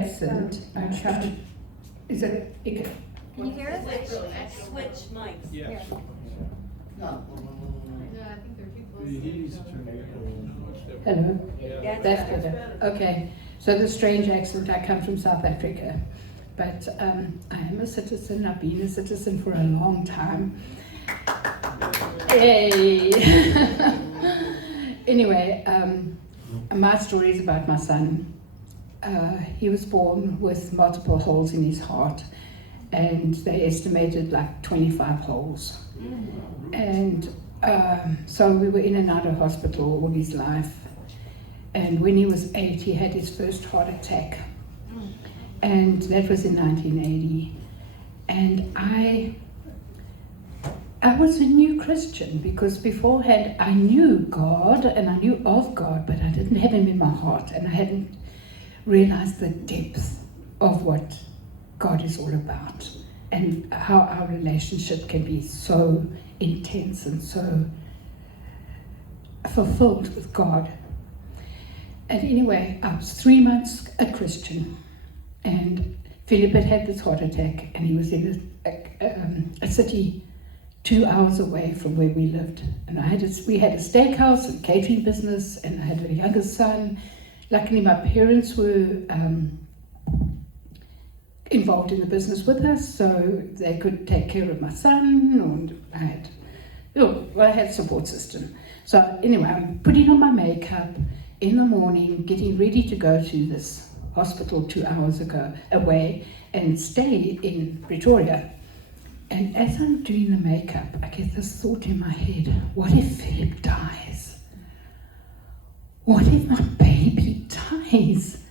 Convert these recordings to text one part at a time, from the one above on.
accent. I tried. Is it? Can you hear us? Switch mics. Yeah. No, I think they're too close. Hello. That's better. better. Okay. So the strange accent. I come from South Africa, but I am a citizen. I've been a citizen for a long time. Hey. Anyway, my story is about my son. He was born with multiple holes in his heart, and they estimated like 25 holes. And so we were in and out of hospital all his life. And when he was 8, he had his first heart attack. And that was in 1980. And I was a new Christian, because beforehand I knew God and I knew of God, but I didn't have him in my heart, and I hadn't realized the depth of what God is all about and how our relationship can be so intense and so fulfilled with God. And anyway, I was 3 months a Christian, and Philip had this heart attack, and he was in a city 2 hours away from where we lived. And we had a steakhouse and catering business, and I had a younger son. Luckily, my parents were involved in the business with us, so they could take care of my son, and I had a support system. So anyway, I'm putting on my makeup in the morning, getting ready to go to this hospital 2 hours away and stay in Pretoria. And as I'm doing the makeup, I get this thought in my head: what if Philip dies? What if my baby dies?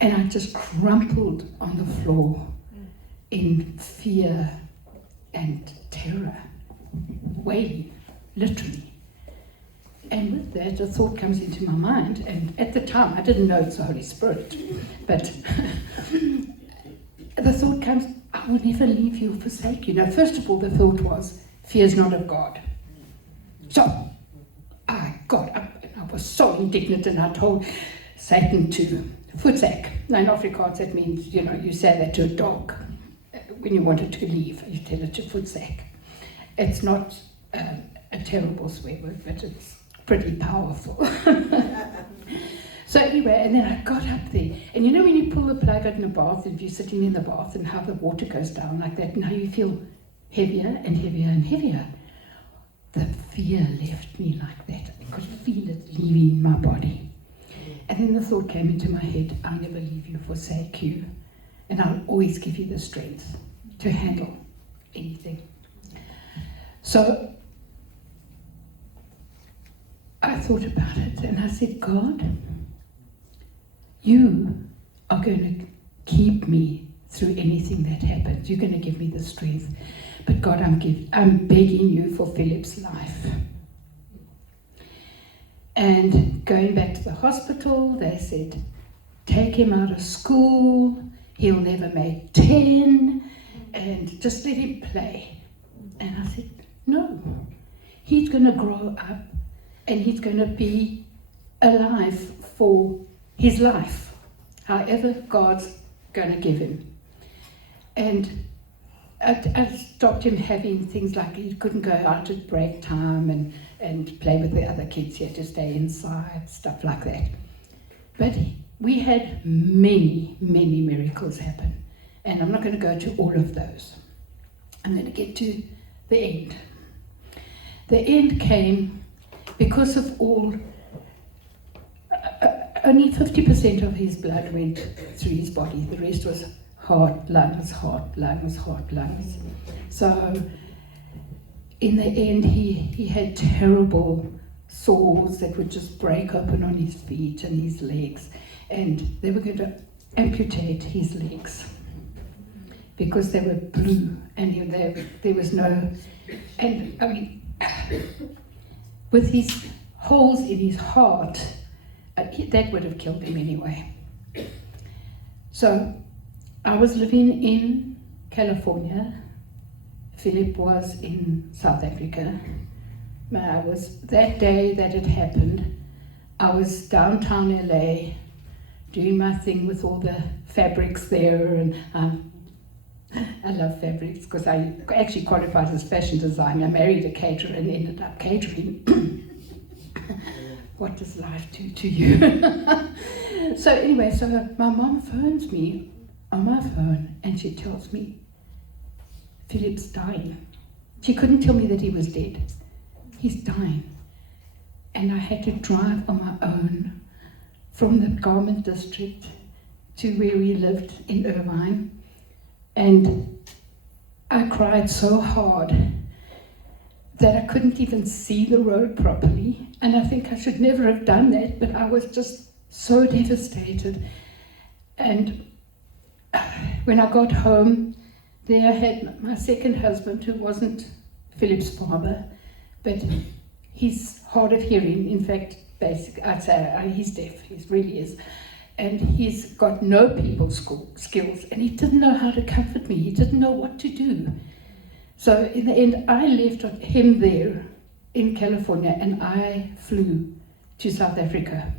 And I just crumpled on the floor in fear and terror, wailing, literally. And with that, a thought comes into my mind, and at the time I didn't know it's the Holy Spirit, but the thought comes, I will never leave you or forsake you. Now, first of all, the thought was, fear is not of God. So I got up, and I was so indignant, and I told Satan to voetsak. Now in Afrikaans that means, you say that to a dog when you want it to leave. You tell it to voetsak. It's not a terrible swear word, but it's pretty powerful. So anyway, and then I got up there, and when you pull the plug out in a bath, and if you're sitting in the bath and how the water goes down like that, now you feel heavier and heavier and heavier. The fear left me like that. I could feel it leaving my body. And then the thought came into my head: I'll never leave you, forsake you, and I'll always give you the strength to handle anything. So I thought about it, and I said, God, you are going to keep me through anything that happens. You're going to give me the strength. But God, I'm begging you for Philip's life. And going back to the hospital, they said, take him out of school, he'll never make 10, and just let him play. And I said, no, he's going to grow up, and he's going to be alive for his life, however God's going to give him. And I stopped him having things like he couldn't go out at break time and play with the other kids. He had to stay inside, stuff like that. But we had many, many miracles happen. And I'm not going to go to all of those. I'm going to get to the end. The end came because of only 50% of his blood went through his body. The rest was heart, lungs, heart, lungs, heart, lungs. So in the end, he had terrible sores that would just break open on his feet and his legs. And they were going to amputate his legs because they were blue, and there was no... And I mean, with his holes in his heart, that would have killed him anyway. So I was living in California. Philip was in South Africa. That day that it happened, I was downtown LA doing my thing with all the fabrics there, and I love fabrics because I actually qualified as fashion designer. I married a caterer and ended up catering. What does life do to you? So anyway, so my mom phones me on my phone and she tells me, Philip's dying. She couldn't tell me that he was dead. He's dying. And I had to drive on my own from the garment district to where we lived in Irvine. And I cried so hard that I couldn't even see the road properly. And I think I should never have done that, but I was just so devastated. And when I got home, there I had my second husband, who wasn't Philip's father, but he's hard of hearing. In fact, I'd say he's deaf, he really is. And he's got no people skills, and he didn't know how to comfort me. He didn't know what to do. So in the end, I left him there in California, and I flew to South Africa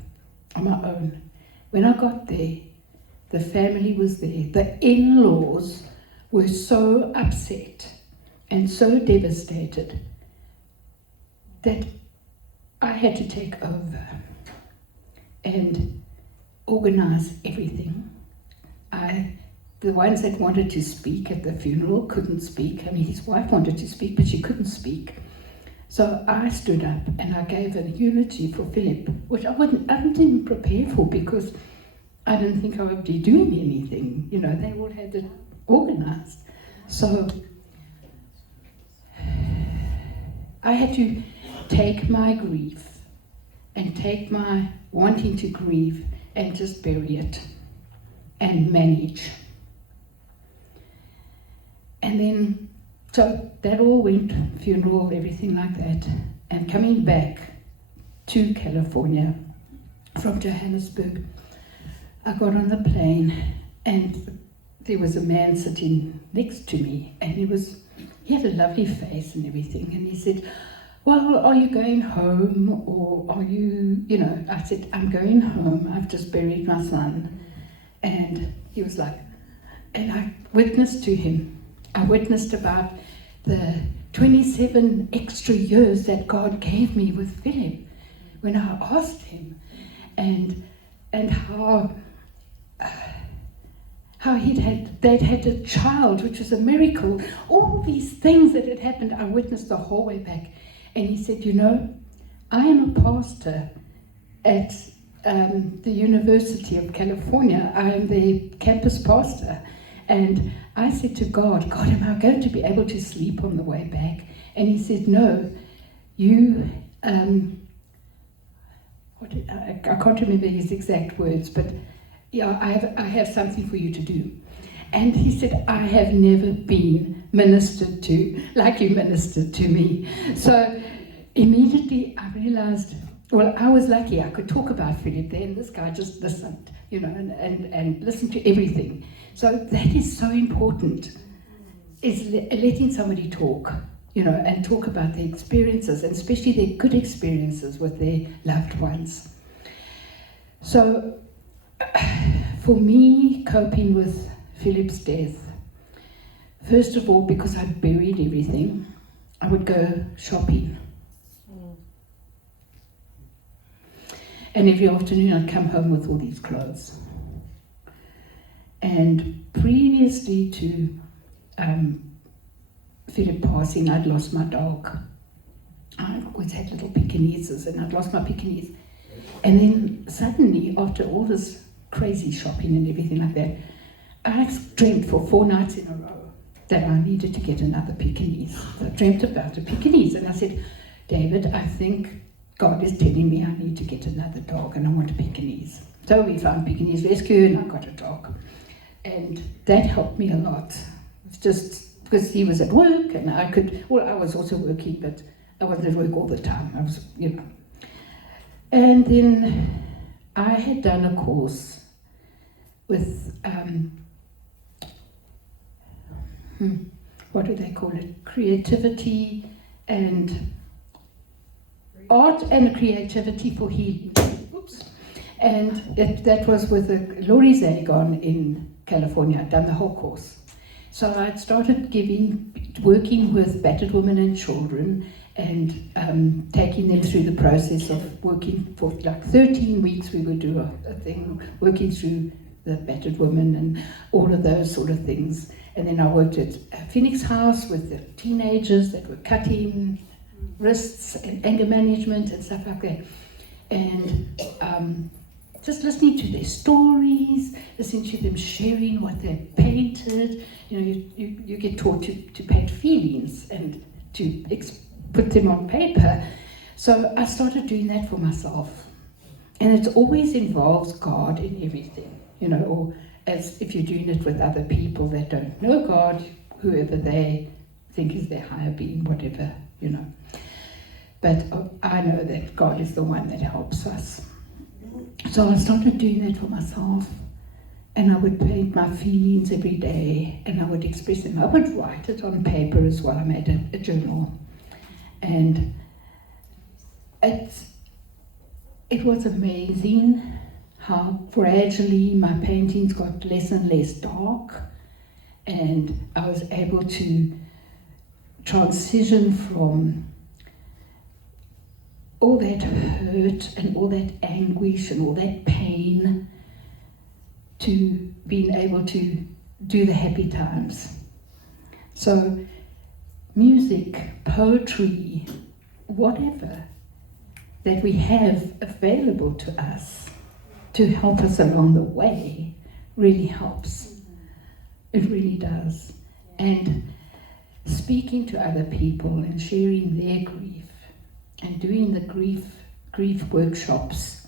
on my own. When I got there, the family was there. The in-laws were so upset and so devastated that I had to take over and organize everything. The ones that wanted to speak at the funeral couldn't speak. I mean, his wife wanted to speak, but she couldn't speak. So I stood up and I gave a eulogy for Philip, which I didn't even prepare for, because I didn't think I would be doing anything. You know, they all had it organized. So I had to take my grief and take my wanting to grieve and just bury it and manage. And then, so that all went, funeral, everything like that. And coming back to California from Johannesburg, I got on the plane and there was a man sitting next to me, and he had a lovely face and everything, and he said, well, are you going home, or are you, I said, I'm going home, I've just buried my son. And he was like, and I witnessed to him. I witnessed about the 27 extra years that God gave me with Philip when I asked him, and how they'd had a child, which was a miracle. All these things that had happened, I witnessed the whole way back. And he said, I am a pastor at the University of California. I am the campus pastor. And I said to God, am I going to be able to sleep on the way back? And he said, no, you, I can't remember his exact words, but yeah, I have something for you to do. And he said, I have never been ministered to like you ministered to me. So immediately I realized, well, I was lucky. I could talk about Philip there, and this guy just listened, and listened to everything. So that is so important, is letting somebody talk, and talk about their experiences, and especially their good experiences with their loved ones. So for me, coping with Philip's death, first of all, because I buried everything, I would go shopping. And every afternoon I'd come home with all these clothes. And previously to Philip passing, I'd lost my dog. I always had little Pekinese, and I'd lost my Pekinese. And then suddenly, after all this crazy shopping and everything like that, I dreamt for 4 nights in a row that I needed to get another Pekingese. So I dreamt about a Pekingese, and I said, David, I think God is telling me I need to get another dog, and I want a Pekingese. So we found Pekingese rescue, and I got a dog. And that helped me a lot. It's just because he was at work, and I was also working, but I wasn't at work all the time. I was, And then I had done a course with, what do they call it? Creativity and art and creativity for healing. Oops. And that was with the Lori Zagon in California. I'd done the whole course. So I'd started working with battered women and children and taking them through the process of working for like 13 weeks. We would do a thing, working through the battered women and all of those sort of things. And then I worked at Phoenix House with the teenagers that were cutting wrists and anger management and stuff like that. And just listening to their stories, listening to them sharing what they painted. You know, you get taught to paint feelings and to put them on paper. So I started doing that for myself. And it always involves God in everything, you know, or as if you're doing it with other people that don't know God, whoever they think is their higher being, whatever, you know. But I know that God is the one that helps us. So I started doing that for myself, and I would paint my feelings every day, and I would express them. I would write it on paper as well. I made a journal, and it was amazing how gradually my paintings got less and less dark, and I was able to transition from all that hurt and all that anguish and all that pain to being able to do the happy times. So music, poetry, whatever that we have available to us to help us along the way really helps. It really does. And speaking to other people and sharing their grief and doing the grief workshops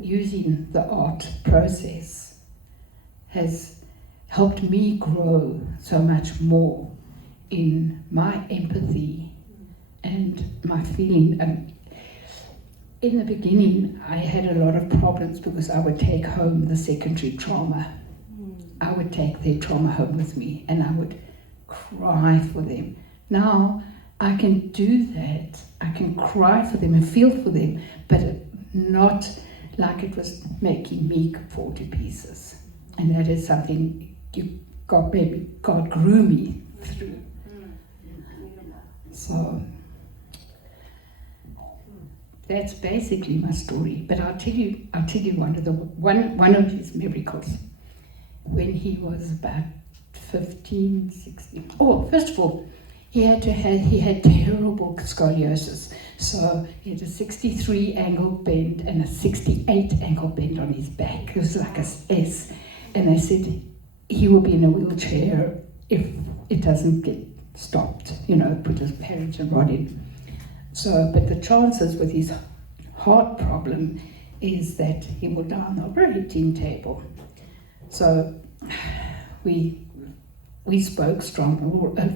using the art process has helped me grow so much more in my empathy and my feeling. In the beginning, I had a lot of problems because I would take home the secondary trauma. I would take their trauma home with me and I would cry for them. Now I can do that. I can cry for them and feel for them, but not like it was making me fall to pieces. And that is something God grew me through. So that's basically my story. But I'll tell you one of his miracles. When he was about 15, 16. Oh, first of all, he had terrible scoliosis. So he had a 63 angle bend and a 68 angle bend on his back. It was like a S. And they said he will be in a wheelchair if it doesn't get stopped, you know, put a Harrington rod in. So, but the chances with his heart problem is that he will die on the operating table. So we spoke strong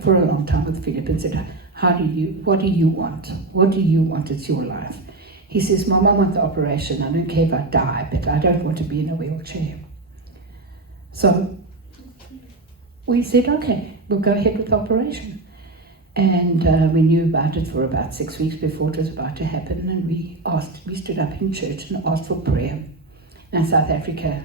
for a long time with Philip and said, what do you want? What do you want? It's your life. He says, Mom, I want the operation. I don't care if I die, but I don't want to be in a wheelchair. So we said, okay, we'll go ahead with the operation. And we knew about it for about 6 weeks before it was about to happen. And we stood up in church and asked for prayer. And South Africa,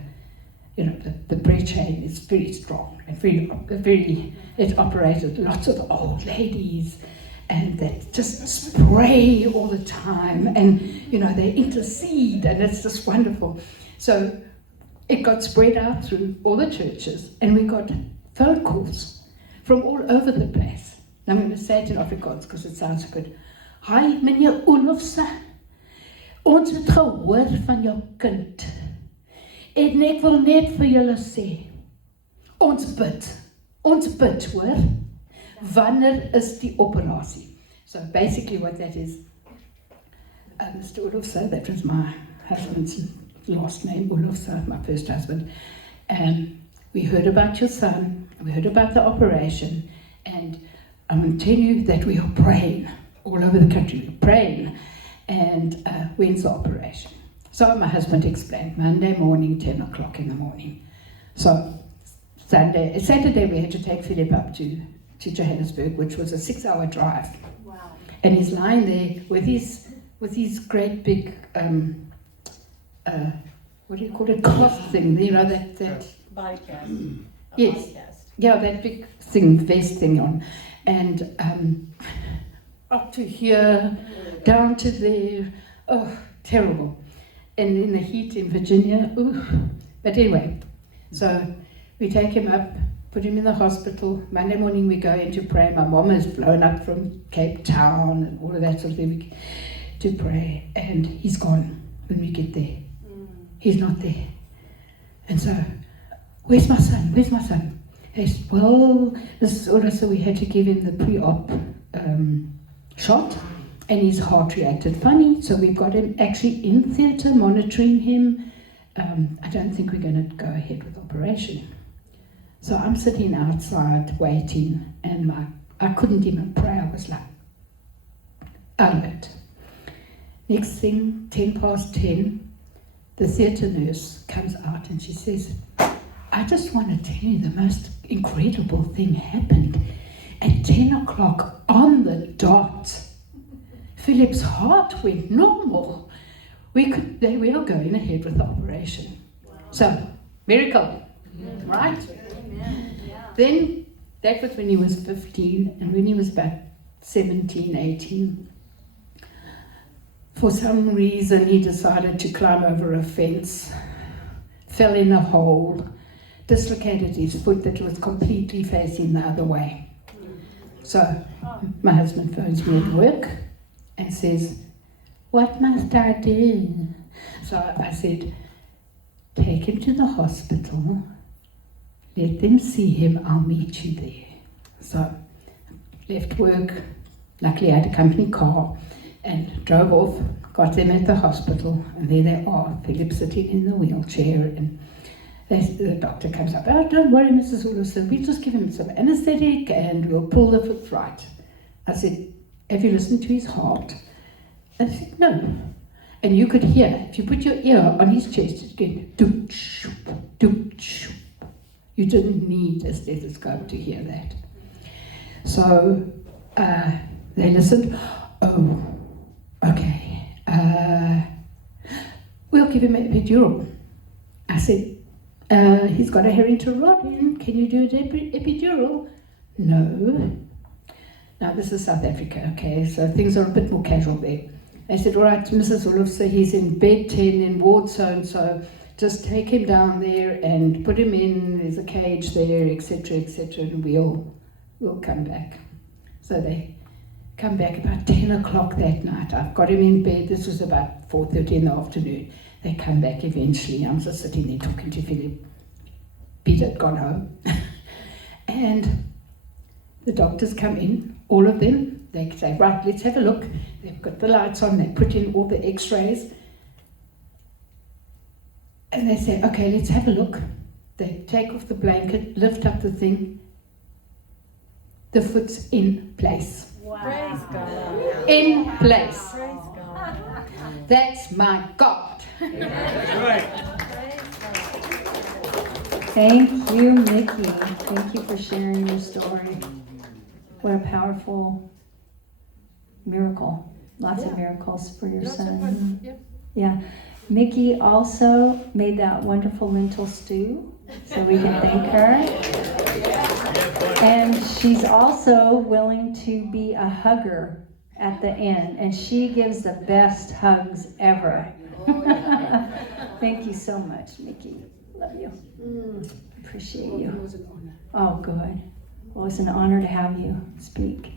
you know, the prayer chain is very strong and it operated lots of old ladies and that just pray all the time and, you know, they intercede and it's just wonderful. So it got spread out through all the churches and we got phone calls from all over the place. And I'm going to say it in Afrikaans because it sounds good. Hi, meneer Olofse. Ons het gehoor van jou kind. En ek wil net vir julle sê, ons bid, hoor, wanneer is die operasie? So basically what that is, Mr. Olofse, that was my husband's last name, Olofse, my first husband, we heard about your son, we heard about the operation, and I'm going to tell you that we are praying all over the country, we're praying, and when's the operation? So my husband explained, Monday morning, 10 o'clock in the morning. So Saturday we had to take Philip up to Johannesburg, which was a 6-hour drive. Wow. And he's lying there with his great big what do you call it, cloth thing, you know, that Body cast. Yes. Body cast. yeah, that big thing, vest thing on, and up to here, down to there, oh, terrible. And in the heat in Virginia, ooh. But anyway, so we take him up, put him in the hospital. Monday morning we go in to pray. My mom has flown up from Cape Town and all of that sort of thing to pray, and he's gone when we get there. He's not there. And so, where's my son? Where's my son? He said, well, this is order, so we had to give him the pre-op shot, and his heart reacted funny, so we've got him actually in theatre monitoring him. I don't think we're going to go ahead with operation. So I'm sitting outside waiting, and I couldn't even pray. I was like, out of it. Next thing, 10:10, the theatre nurse comes out and she says, I just want to tell you the most incredible thing happened. At 10 o'clock on the dot, Philip's heart went normal. We are going ahead with the operation. So, miracle, right? Then, that was when he was 15, and when he was about 17, 18, for some reason he decided to climb over a fence, fell in a hole, dislocated his foot that was completely facing the other way. So, my husband phones me at work and says, what must I do? So I said, take him to the hospital, let them see him, I'll meet you there. So left work, luckily I had a company car, and drove off, got them at the hospital, and there they are, Philip sitting in the wheelchair, and the doctor comes up, oh, don't worry, Mrs. Wilson, we'll just give him some anesthetic and we'll pull the foot right. I said, have you listened to his heart? I said, no. And you could hear, if you put your ear on his chest, it's going doop, shoop, doop, shoop. You didn't need a stethoscope to hear that. So they listened. Oh, okay. We'll give him an epidural. I said, he's got a Harrington rod in. Can you do an epidural? No. Now this is South Africa, okay, so things are a bit more casual there. They said, all right, Mrs. Olofse, he's in bed 10 in ward so just take him down there and put him in, there's a cage there, etc., and we'll come back. So they come back about 10 o'clock that night. I've got him in bed, this was about 4:30 in the afternoon. They come back eventually, I'm just sitting there talking to Philip. Peter had gone home. And the doctors come in, all of them, they say, right, let's have a look. They've got the lights on, they put in all the x-rays. And they say, okay, let's have a look. They take off the blanket, lift up the thing. The foot's in place. Wow. Praise God. In place. Praise God. That's my God. That's right. Thank you, Mickey. Thank you for sharing your story. What a powerful miracle. Lots of miracles for your son. Yeah. Mickey also made that wonderful lentil stew, so we can thank her. And she's also willing to be a hugger at the end, and she gives the best hugs ever. Thank you so much, Mickey. Love you. Appreciate you. It was an honor. Oh, good. Well, it's an honor to have you speak,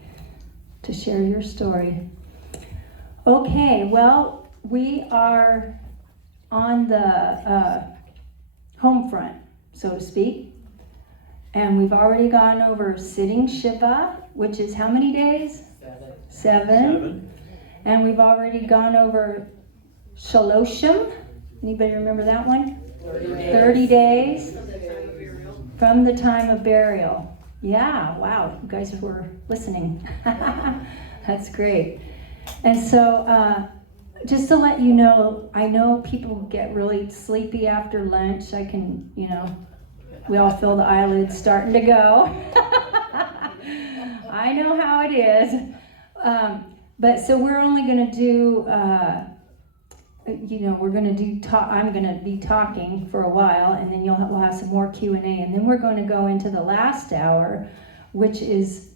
to share your story. Okay, well, we are on the home front, so to speak. And we've already gone over sitting Shiva, which is how many days? 7. And we've already gone over Shaloshim. Anybody remember that one? 30 days from the time of burial. Yeah, wow, you guys were listening. That's great. And so, just to let you know, I know people get really sleepy after lunch. I can, we all feel the eyelids starting to go. I know how it is. But so we're only going to do we're going to do I'm going to be talking for a while, and then we'll have some more Q&A, and then we're going to go into the last hour, which is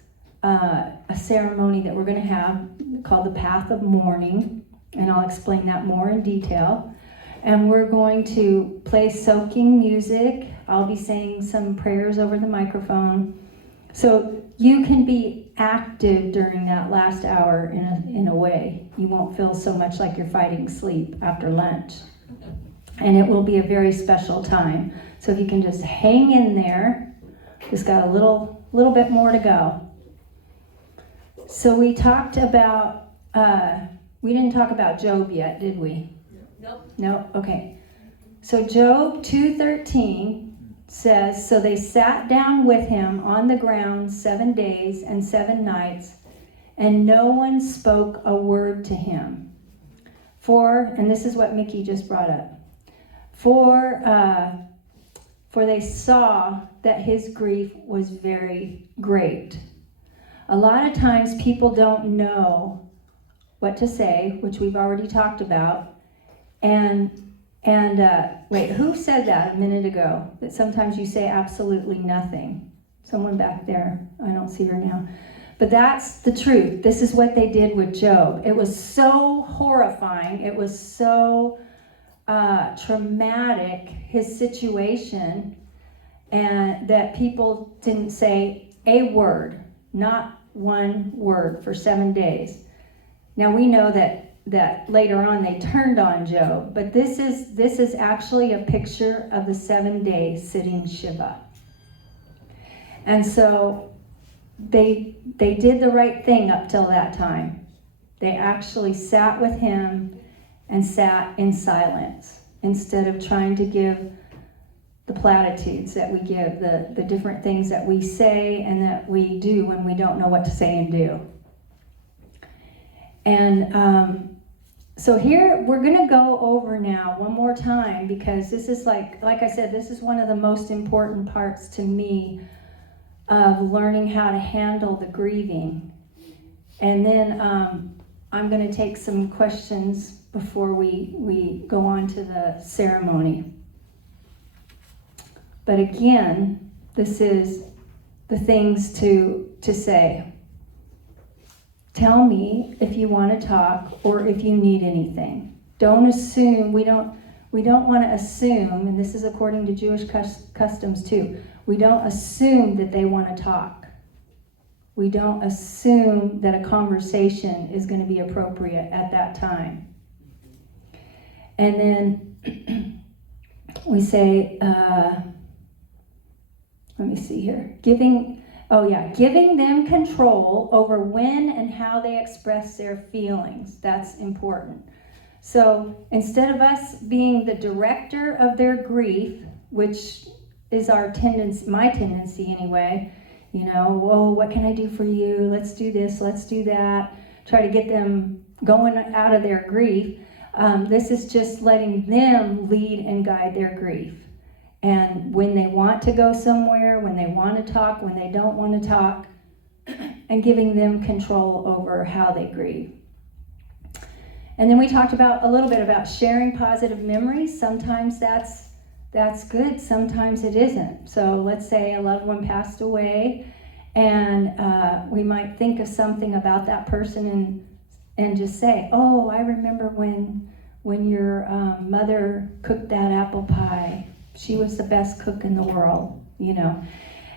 a ceremony that we're going to have called the Path of Mourning, and I'll explain that more in detail. And we're going to play soaking music. I'll be saying some prayers over the microphone. So you can be active during that last hour in a way. You won't feel so much like you're fighting sleep after lunch. And it will be a very special time. So if you can just hang in there, just got a little bit more to go. So we talked about, we didn't talk about Job yet, did we? Nope. No? Okay. So Job 2:13 says, so they sat down with him on the ground 7 days and 7 nights, and no one spoke a word to him. And this is what Mickey just brought up, for they saw that his grief was very great. A lot of times people don't know what to say, which we've already talked about, and wait, who said that a minute ago? That sometimes you say absolutely nothing. Someone back there. I don't see her now. But that's the truth. This is what they did with Job. It was so horrifying. It was so traumatic, his situation, and that people didn't say a word, not one word for 7 days. Now we know that later on they turned on Job, but this is actually a picture of the 7 days sitting Shiva. And so they did the right thing up till that time. They actually sat with him and sat in silence instead of trying to give the platitudes that we give, the different things that we say and that we do when we don't know what to say and do. And so here we're going to go over now one more time, because this is like I said, this is one of the most important parts to me of learning how to handle the grieving. And then I'm going to take some questions before we go on to the ceremony. But again, this is the things to say. Tell me if you want to talk or if you need anything. Don't assume. We don't want to assume, and this is according to Jewish customs too. We don't assume that they want to talk. We don't assume that a conversation is going to be appropriate at that time. And then we say, let me see here. Giving them control over when and how they express their feelings. That's important. So instead of us being the director of their grief, which is my tendency anyway, what can I do for you? Let's do this, let's do that. Try to get them going out of their grief. This is just letting them lead and guide their grief. And when they want to go somewhere, when they want to talk, when they don't want to talk, and giving them control over how they grieve. And then we talked a little bit about sharing positive memories. Sometimes that's good, sometimes it isn't. So let's say a loved one passed away, and we might think of something about that person and just say, oh, I remember when your mother cooked that apple pie. She was the best cook in the world,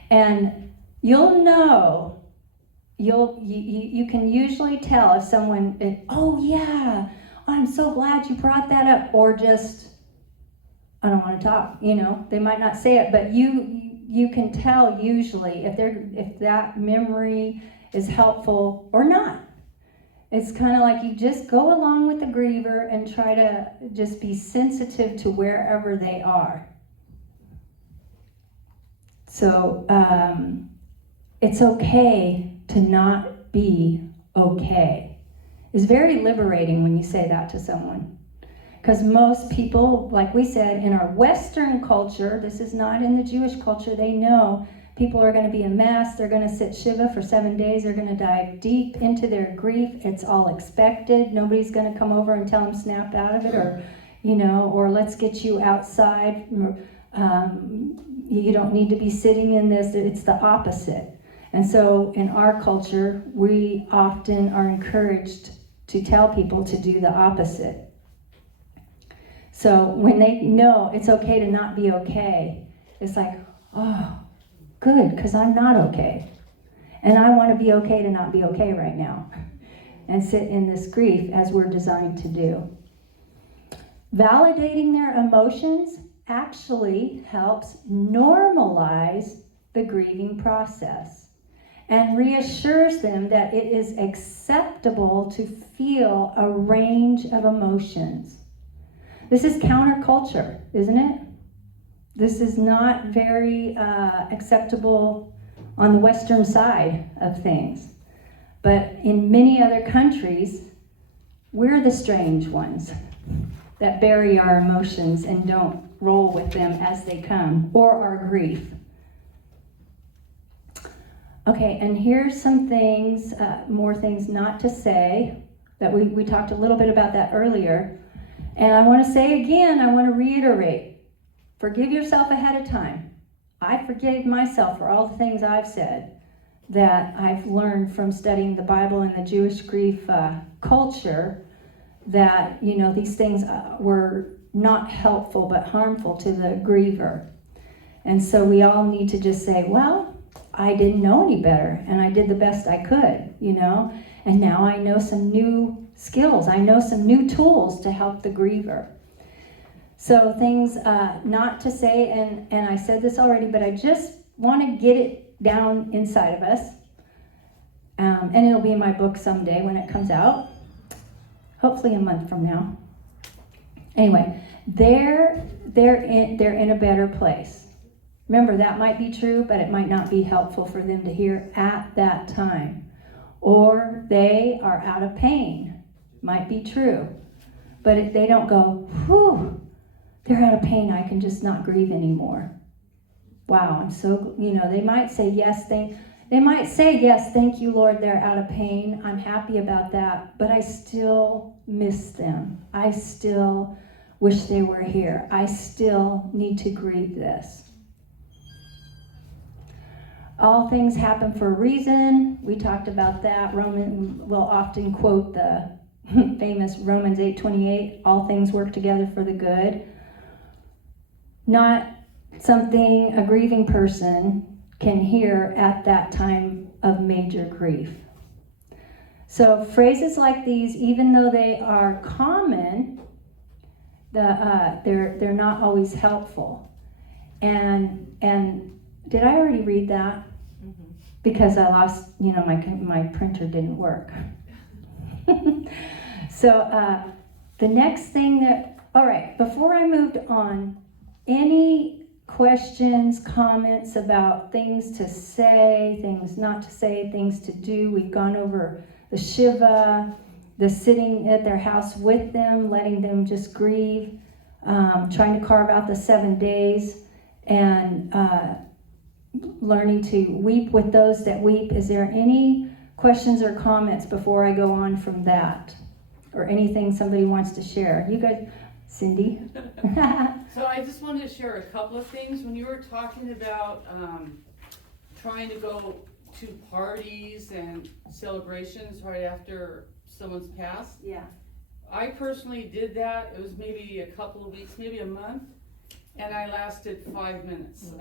And you'll know, you can usually tell if someone, oh yeah, I'm so glad you brought that up, or just, I don't want to talk, They might not say it, but you can tell usually if that memory is helpful or not. It's kind of like you just go along with the griever and try to just be sensitive to wherever they are. So it's okay to not be okay. It's very liberating when you say that to someone. Because most people, like we said, in our Western culture, this is not in the Jewish culture, they know People are going to be a mess. They're going to sit Shiva for 7 days. They're going to dive deep into their grief. It's all expected. Nobody's going to come over and tell them snap out of it, or, or let's get you outside. You don't need to be sitting in this. It's the opposite. And so in our culture, we often are encouraged to tell people to do the opposite. So when they know it's okay to not be okay, it's like, oh, good, because I'm not okay. And I want to be okay to not be okay right now. And sit in this grief as we're designed to do. Validating their emotions actually helps normalize the grieving process and reassures them that it is acceptable to feel a range of emotions. This is counterculture, isn't it? This is not very acceptable on the Western side of things. But in many other countries, we're the strange ones that bury our emotions and don't roll with them as they come, or our grief. Okay, and here's some things, more things not to say, that we talked a little bit about that earlier. And I want to say again, I want to reiterate, forgive yourself ahead of time. I forgave myself for all the things I've said that I've learned from studying the Bible and the Jewish grief culture, that, these things were not helpful but harmful to the griever. And so we all need to just say, well, I didn't know any better, and I did the best I could, and now I know some new skills. I know some new tools to help the griever. So things not to say, and I said this already, but I just want to get it down inside of us. And it'll be in my book someday when it comes out, hopefully a month from now. Anyway, they're in a better place. Remember, that might be true, but it might not be helpful for them to hear at that time. Or they are out of pain. Might be true. But they don't go, whew, they're out of pain, I can just not grieve anymore. Wow, I'm so, they might say yes, thank you, Lord, they're out of pain. I'm happy about that, but I still miss them. I still wish they were here. I still need to grieve this. All things happen for a reason. We talked about that. Roman will often quote the famous Romans 8:28, all things work together for the good. Not something a grieving person can hear at that time of major grief. So phrases like these, even though they are common, they're not always helpful. And did I already read that? Mm-hmm. Because I lost, my printer didn't work. So the next thing all right, before I moved on, any questions, comments about things to say, things not to say, things to do? We've gone over the Shiva, the sitting at their house with them, letting them just grieve, trying to carve out the 7 days, and learning to weep with those that weep. Is there any questions or comments before I go on from that? Or anything somebody wants to share? You guys, Cindy? So I just wanted to share a couple of things. When you were talking about trying to go to parties and celebrations right after someone's passed. Yeah. I personally did that. It was maybe a couple of weeks, maybe a month, and I lasted 5 minutes.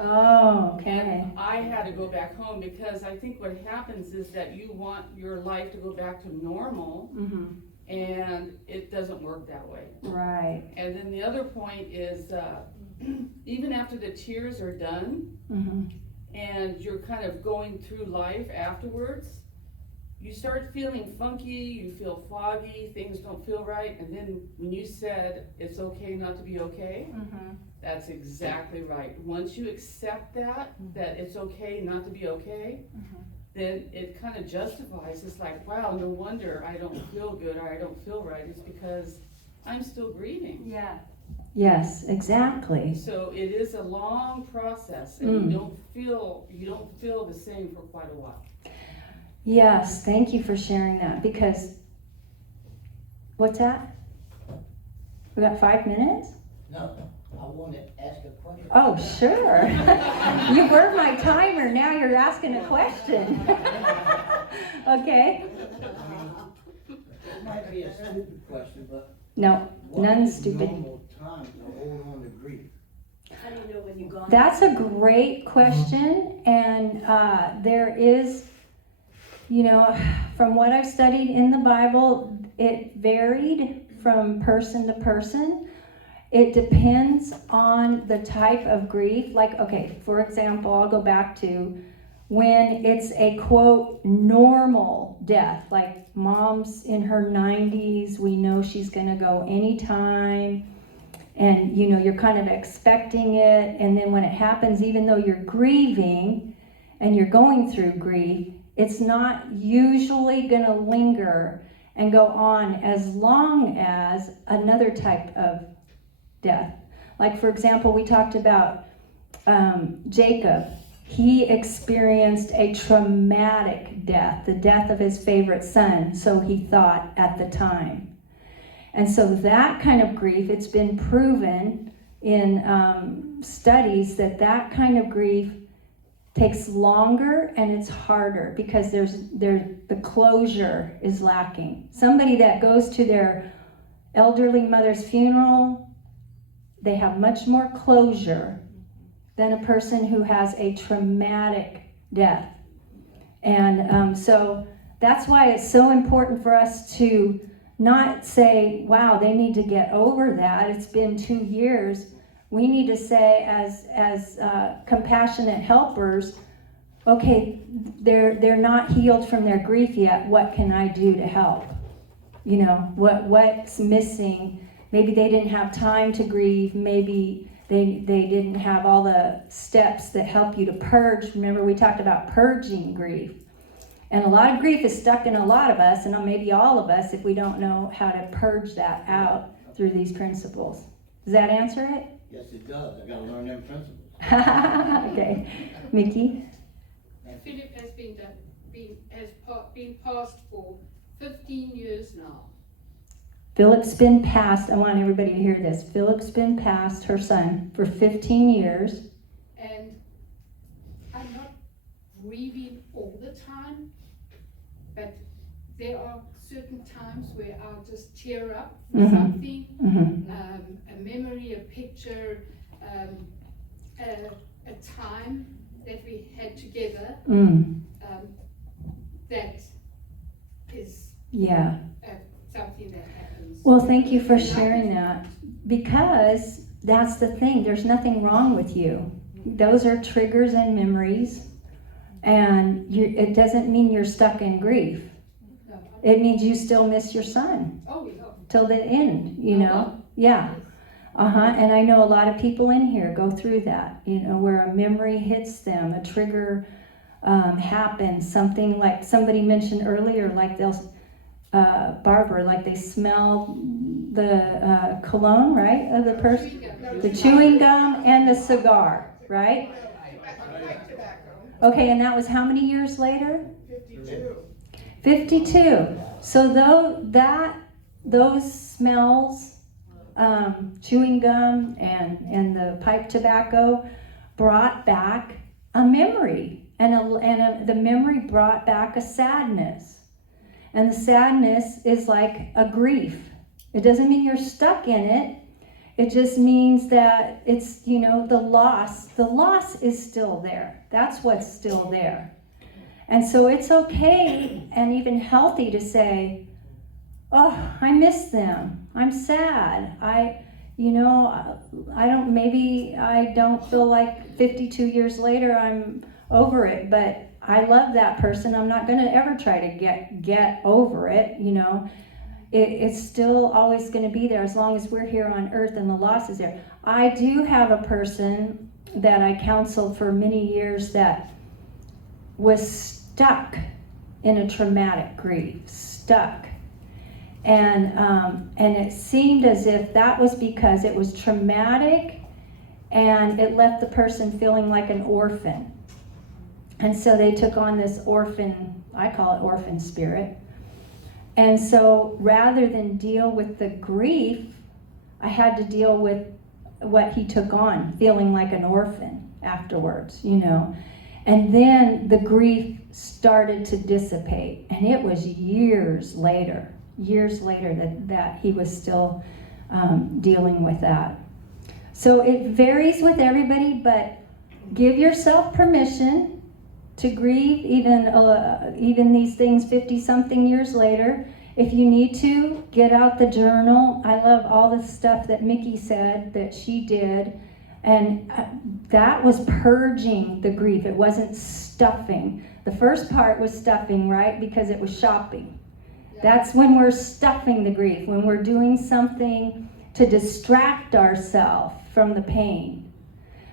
Oh, okay. And I had to go back home because I think what happens is that you want your life to go back to normal, mm-hmm. and it doesn't work that way. Right. And then the other point is even after the tears are done, mm-hmm. and you're kind of going through life afterwards, you start feeling funky, you feel foggy, things don't feel right, and then when you said it's okay not to be okay, mm-hmm. that's exactly right. Once you accept that it's okay not to be okay, mm-hmm. then it kind of justifies. It's like, wow, no wonder I don't feel good or I don't feel right. It's because I'm still grieving. Yeah. Yes, exactly. So it is a long process, and you don't feel the same for quite a while. Yes, thank you for sharing that, because, what's that? We got 5 minutes? No, I want to ask a question. Oh, sure. You were my timer, now you're asking a question. Okay? It might be a stupid question, but No, what none is stupid. normal time to hold on to grief? How do you know when you've gone? That's a great question, and there is, from what I've studied in the Bible, it varied from person to person. It depends on the type of grief. Like, okay, for example, I'll go back to when it's a, quote, normal death, like mom's in her 90s, we know she's gonna go anytime, and you're kind of expecting it, and then when it happens, even though you're grieving and you're going through grief, it's not usually gonna linger and go on as long as another type of death. Like, for example, we talked about Jacob. He experienced a traumatic death, the death of his favorite son, so he thought at the time. And so that kind of grief, it's been proven in studies that kind of grief takes longer and it's harder because the closure is lacking. Somebody that goes to their elderly mother's funeral, they have much more closure than a person who has a traumatic death. And so that's why it's so important for us to not say, wow, they need to get over that. It's been 2 years. We need to say as compassionate helpers, okay, they're not healed from their grief yet. What can I do to help? What's missing? Maybe they didn't have time to grieve. Maybe they didn't have all the steps that help you to purge. Remember, we talked about purging grief. And a lot of grief is stuck in a lot of us, and maybe all of us, if we don't know how to purge that out through these principles. Does that answer it? Yes, it does. I got to learn them principles. Okay. Mickey? Philip has been passed for 15 years now. Philip's been passed. I want everybody to hear this. Philip's been passed, her son, for 15 years. And I'm not grieving all the time, but there are certain times where I'll just tear up for something, a memory, a picture, a time that we had together. That is something that happens. Well, thank you for sharing that, because that's the thing. There's nothing wrong with you. Those are triggers and memories, and it doesn't mean you're stuck in grief. No. It means you still miss your son till the end, Yeah. And I know a lot of people in here go through that, where a memory hits them, a trigger happens, something like somebody mentioned earlier, like they'll Barbara, like they smell the cologne, right, of the person, the chewing gum and the cigar, right? Okay, and that was how many years later? 52. So those smells, chewing gum and the pipe tobacco, brought back a memory, and the memory brought back a sadness. And the sadness is like a grief. It doesn't mean you're stuck in it. It just means that it's, the loss is still there. That's what's still there. And so it's okay and even healthy to say, oh, I miss them. I'm sad. Maybe I don't feel like 52 years later I'm over it, but I love that person. I'm not going to ever try to get over it, It's still always going to be there as long as we're here on earth and the loss is there. I do have a person that I counseled for many years that was stuck in a traumatic grief, stuck. And it seemed as if that was because it was traumatic and it left the person feeling like an orphan. And so they took on this orphan, I call it orphan spirit. And so rather than deal with the grief, I had to deal with what he took on, feeling like an orphan afterwards, you know. And then the grief started to dissipate. And it was years later that he was still dealing with that. So it varies with everybody, but give yourself permission to grieve even these things 50-something years later. If you need to, get out the journal. I love all the stuff that Mickey said that she did. And that was purging the grief. It wasn't stuffing. The first part was stuffing, right? Because it was shopping. That's when we're stuffing the grief, when we're doing something to distract ourselves from the pain.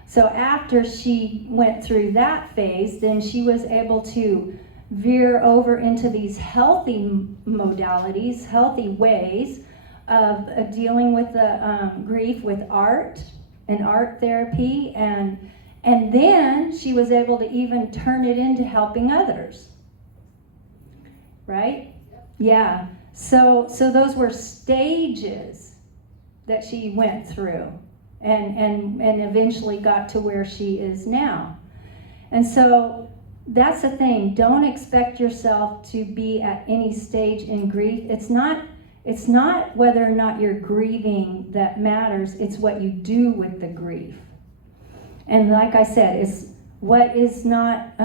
So after she went through that phase, then she was able to veer over into these healthy modalities, healthy ways of dealing with the grief with art and art therapy, and then she was able to even turn it into helping others. Right? Yeah. So those were stages that she went through and eventually got to where she is now. And so that's the thing. Don't expect yourself to be at any stage in grief. It's not whether or not you're grieving that matters. It's what you do with the grief. And like I said, it's what is not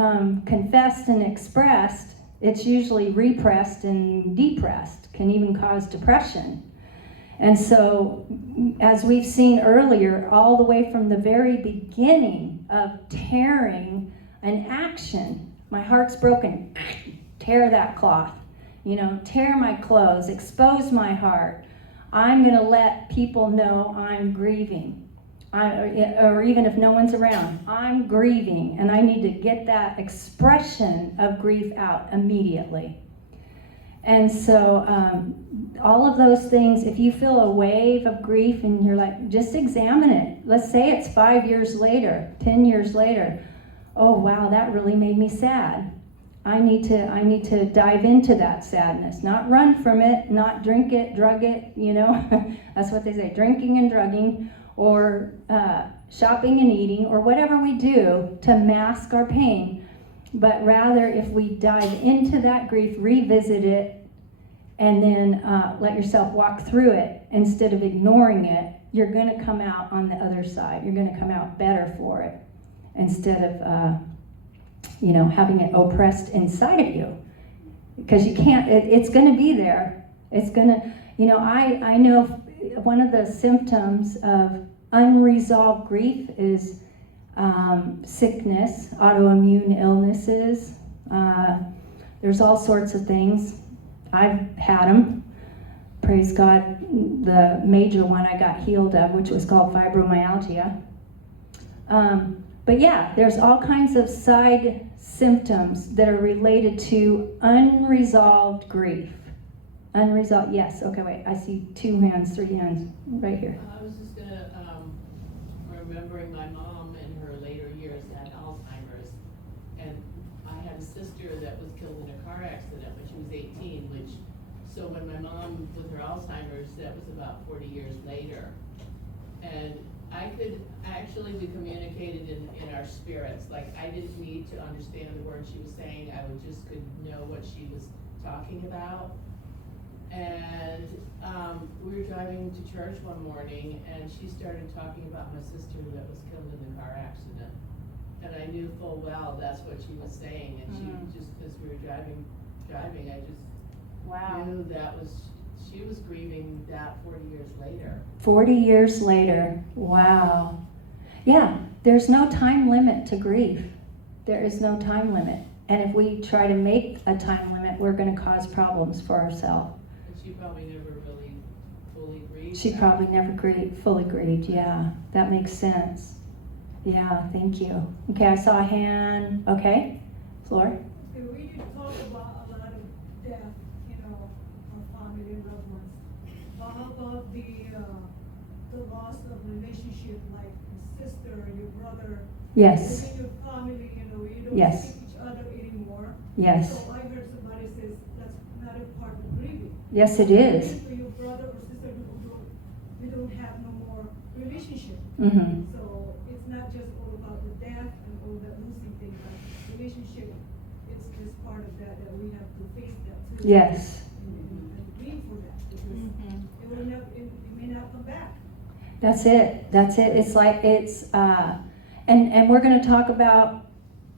confessed and expressed. It's usually repressed and depressed, can even cause depression. And so, as we've seen earlier, all the way from the very beginning of tearing an action, my heart's broken, tear that cloth, tear my clothes, expose my heart. I'm going to let people know I'm grieving. Or even if no one's around, I'm grieving, and I need to get that expression of grief out immediately. And so all of those things, if you feel a wave of grief and you're like, just examine it. Let's say it's 5 years later, 10 years later. Oh, wow, that really made me sad. I need to dive into that sadness, not run from it, not drink it, drug it, That's what they say, drinking and drugging, or shopping and eating, or whatever we do to mask our pain. But rather, if we dive into that grief, revisit it, and then let yourself walk through it instead of ignoring it, you're going to come out on the other side. You're going to come out better for it instead of, having it oppressed inside of you. Because you can't, it's going to be there. It's going to, I know one of the symptoms of unresolved grief is sickness, autoimmune illnesses. There's all sorts of things. I've had them. Praise God. The major one I got healed of, which was called fibromyalgia. But yeah, there's all kinds of side symptoms that are related to unresolved grief. Unresolved, yes. Okay, wait. I see 2 hands, 3 hands right here. I was just gonna, remembering my mom in her later years had Alzheimer's, and I had a sister that was killed in a car accident when she was 18, so when my mom with her Alzheimer's, that was about 40 years later. And we communicated in our spirits. Like, I didn't need to understand the words she was saying, I could know what she was talking about. And we were driving to church one morning, and she started talking about my sister that was killed in the car accident. And I knew full well that's what she was saying, and she just, as we were driving, I just knew she was grieving that 40 years later. 40 years later, wow. Yeah, there's no time limit to grief. There is no time limit. And if we try to make a time limit, we're going to cause problems for ourselves. She probably never really fully grieved. She probably never fully grieved, yeah. That makes sense. Yeah, thank you. Okay, I saw a hand. Okay, Flora? We did talk about a lot of death, our family, loved How about the loss of relationship, like a sister, your brother, Yes. within your family, you don't Yes. see each other anymore. Yes. So I heard somebody says that's not a part of grieving. Yes, it is. For your brother or sister who don't have no more relationship. Mm-hmm. So it's not just all about the death and all that losing things, but relationship, it's just part of that we have to face that too. Yes. And grieve for that, because it will never, it may not come back. That's it. That's it. It's like and we're going to talk about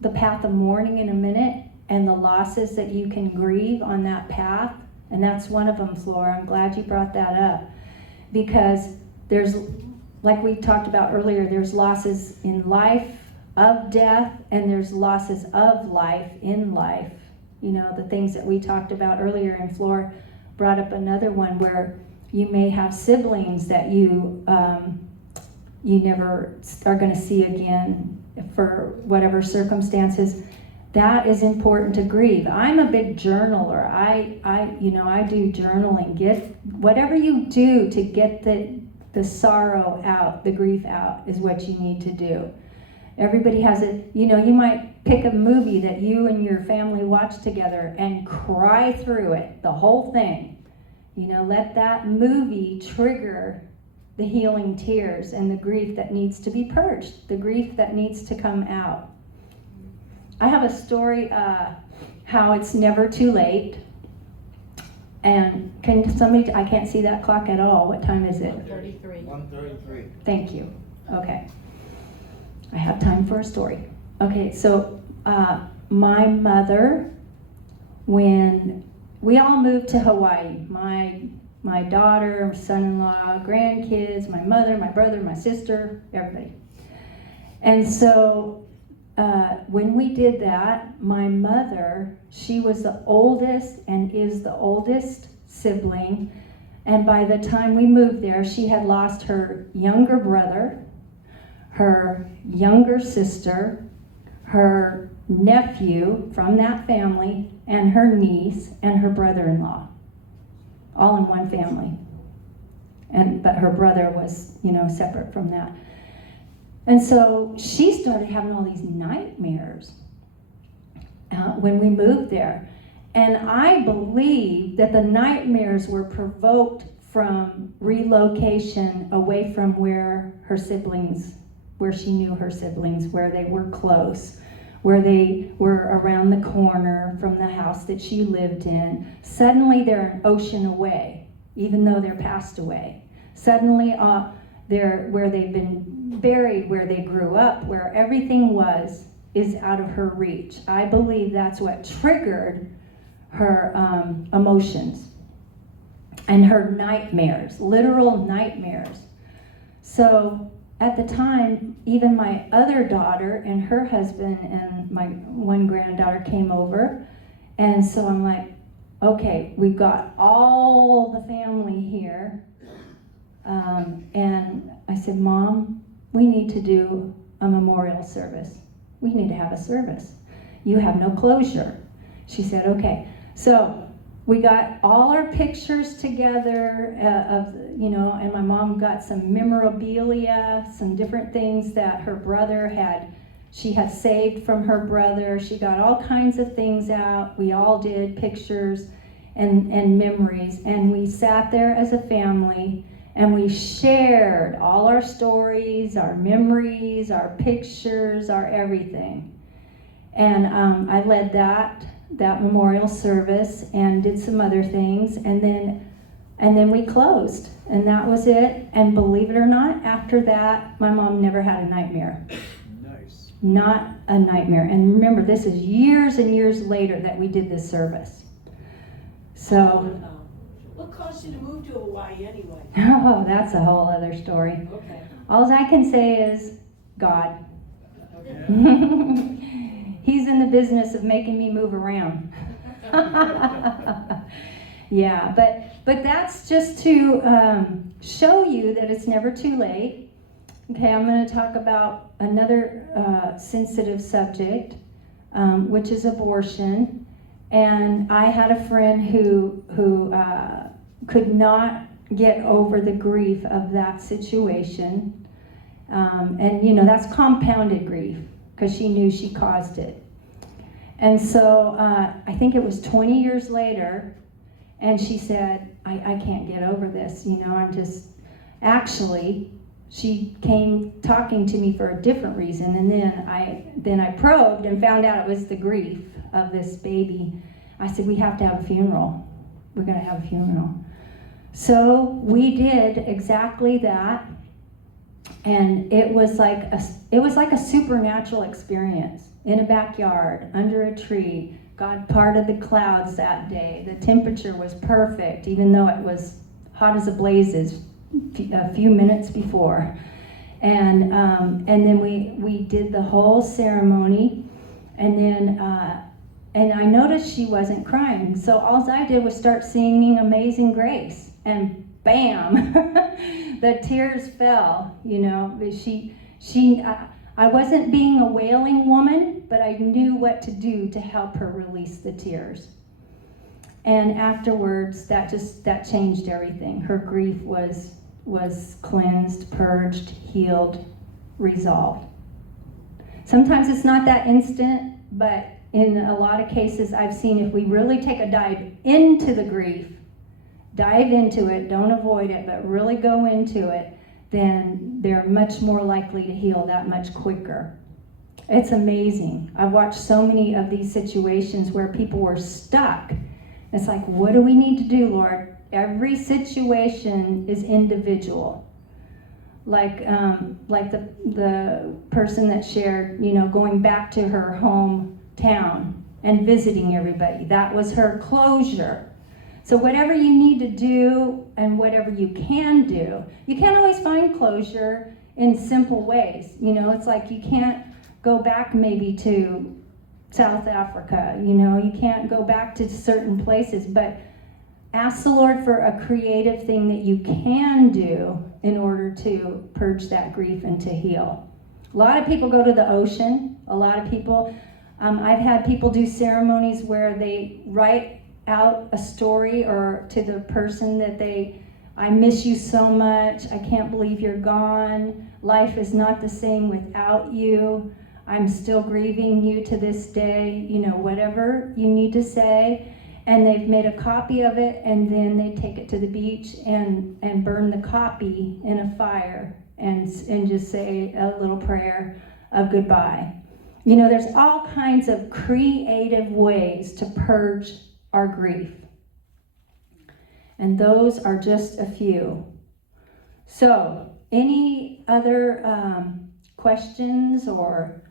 the path of mourning in a minute and the losses that you can grieve on that path. And that's one of them, Flora. I'm glad you brought that up, because there's, like we talked about earlier, there's losses in life of death, and there's losses of life in life. You know, the things that we talked about earlier, and Flora brought up another one where you may have siblings that you never are going to see again for whatever circumstances. That is important to grieve. I'm a big journaler. I do journaling. Get whatever you do to get the sorrow out, the grief out, is what you need to do. Everybody has you might pick a movie that you and your family watch together and cry through it, the whole thing. Let that movie trigger the healing tears and the grief that needs to be purged, the grief that needs to come out. I have a story how it's never too late. And can somebody, I can't see that clock at all. What time is it? 1:33. Thank you. Okay. I have time for a story. Okay, so my mother, when we all moved to Hawaii, my daughter, son-in-law, grandkids, my mother, my brother, my sister, everybody. And so when we did that, my mother, she was the oldest and is the oldest sibling. And by the time we moved there, she had lost her younger brother, her younger sister, her nephew from that family, and her niece and her brother-in-law, all in one family. But her brother was, separate from that. And so she started having all these nightmares when we moved there. And I believe that the nightmares were provoked from relocation away from where her siblings, where she knew her siblings, where they were close, where they were around the corner from the house that she lived in. Suddenly they're an ocean away, even though they're passed away. Suddenly they're where they've been buried, where they grew up, where everything is out of her reach. I believe that's what triggered her emotions and her nightmares, literal nightmares. So at the time, even my other daughter and her husband and my one granddaughter came over. And so I'm like, okay, we've got all the family here. And I said, Mom, we need to do a memorial service. We need to have a service. You have no closure. She said, okay. So we got all our pictures together and my mom got some memorabilia, some different things that her brother she had saved from her brother. She got all kinds of things out. We all did pictures and memories. And we sat there as a family and we shared all our stories, our memories, our pictures, our everything. And I led that memorial service and did some other things, and then we closed, and that was it. And believe it or not, after that, my mom never had a nightmare. Nice. Not a nightmare. And remember, this is years and years later that we did this service. So. What caused you to move to Hawaii anyway? Oh, that's a whole other story. Okay. All I can say is God. He's in the business of making me move around. Yeah, but that's just to show you that it's never too late. Okay, I'm going to talk about another sensitive subject, which is abortion. And I had a friend who could not get over the grief of that situation. And, you know, that's compounded grief because she knew she caused it. And so I think it was 20 years later, and she said, I can't get over this, you know, I'm just, actually, she came talking to me for a different reason, and then I probed and found out it was the grief of this baby. I said, we have to have a funeral. We're going to have a funeral. So we did exactly that, and it was like a supernatural experience in a backyard, under a tree. God parted the clouds that day. The temperature was perfect, even though it was hot as a blazes a few minutes before. And then we did the whole ceremony, and then and I noticed she wasn't crying. So all I did was start singing Amazing Grace, and bam, the tears fell. You know, I wasn't being a wailing woman, but I knew what to do to help her release the tears. And afterwards, that changed everything. Her grief was cleansed, purged, healed, resolved. Sometimes it's not that instant, but in a lot of cases I've seen, if we really take a dive into the grief, dive into it, don't avoid it, but really go into it, then they're much more likely to heal that much quicker. It's amazing. I've watched so many of these situations where people were stuck. It's like, what do we need to do, Lord? Every situation is individual. Like the person that shared, you know, going back to her hometown and visiting everybody. That was her closure. So whatever you need to do and whatever you can do, you can't always find closure in simple ways. You know, it's like you can't go back maybe to South Africa, you know, you can't go back to certain places, but ask the Lord for a creative thing that you can do in order to purge that grief and to heal. A lot of people go to the ocean. A lot of people, I've had people do ceremonies where they write out a story or to the person that I miss you so much, I can't believe you're gone, life is not the same without you, I'm still grieving you to this day, you know, whatever you need to say. And they've made a copy of it, and then they take it to the beach and burn the copy in a fire and just say a little prayer of goodbye. You know, there's all kinds of creative ways to purge our grief. And those are just a few. So, any other questions or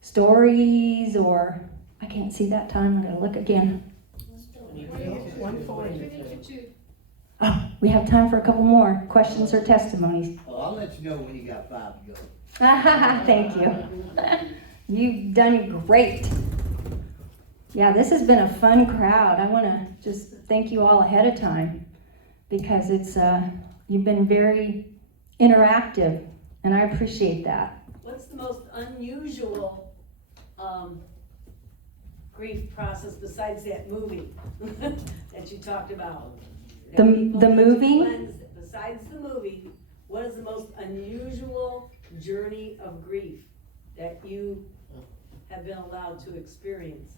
stories, or I can't see that time, I'm going to look again. 1:40. Oh, we have time for a couple more questions or testimonies. Oh, I'll let you know when you got 5 to go. Thank you. You've done great. Yeah, this has been a fun crowd. I want to just thank you all ahead of time because it's you've been very interactive, and I appreciate that. What's the most unusual grief process besides that movie that you talked about? The movie? Besides the movie, what is the most unusual journey of grief that you have been allowed to experience?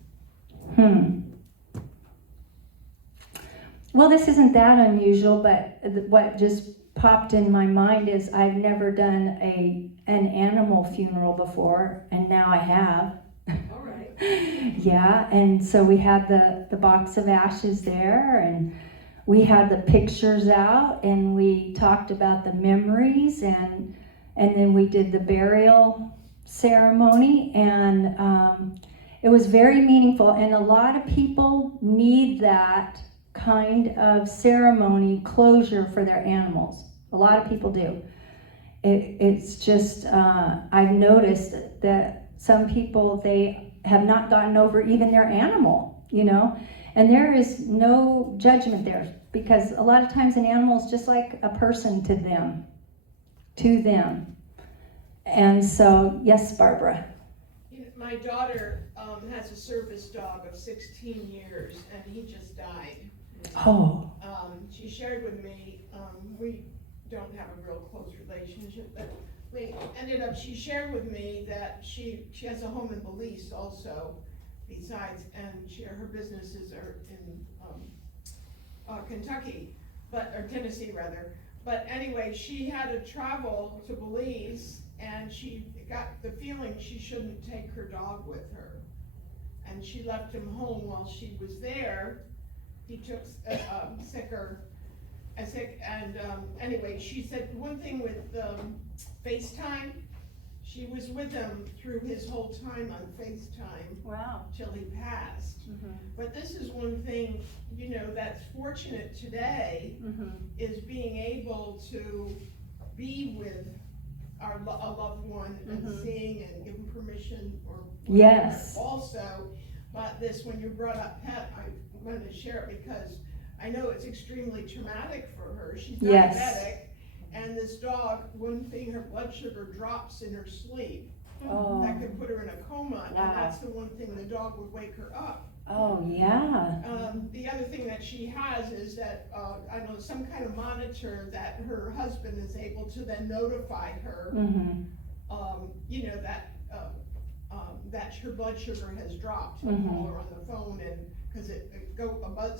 Well, this isn't that unusual, but what just popped in my mind is I've never done an animal funeral before, and now I have. All right. Yeah, and so we had the box of ashes there, and we had the pictures out, and we talked about the memories, and then we did the burial ceremony, and it was very meaningful, and a lot of people need that kind of ceremony closure for their animals. A lot of people do. It's just, I've noticed that some people, they have not gotten over even their animal, you know, and there is no judgment there because a lot of times an animal is just like a person to them. And so, yes, Barbara. My daughter has a service dog of 16 years, and he just died. Oh, She shared with me, we don't have a real close relationship, but she shared with me that she has a home in Belize also, besides, and her businesses are in, Kentucky, or Tennessee rather. But anyway, she had to travel to Belize, and she got the feeling she shouldn't take her dog with her. And she left him home while she was there. He took sick, and anyway, she said one thing with FaceTime, she was with him through his whole time on FaceTime wow. till he passed. Mm-hmm. But this is one thing, that's fortunate today, Mm-hmm. is being able to be with a loved one and Mhm. seeing and give them permission or Yes. also. But when you brought up pet, I wanted to share it because I know it's extremely traumatic for her. She's diabetic, Yes. and this dog, one thing, her blood sugar drops in her sleep. Oh. That could put her in a coma, Wow. and that's the one thing, the dog would wake her up. Oh, yeah. The other thing that she has is that, I don't know, some kind of monitor that her husband is able to then notify her, Mm-hmm. that her blood sugar has dropped. He'll Mhm. call her on the phone, and, cause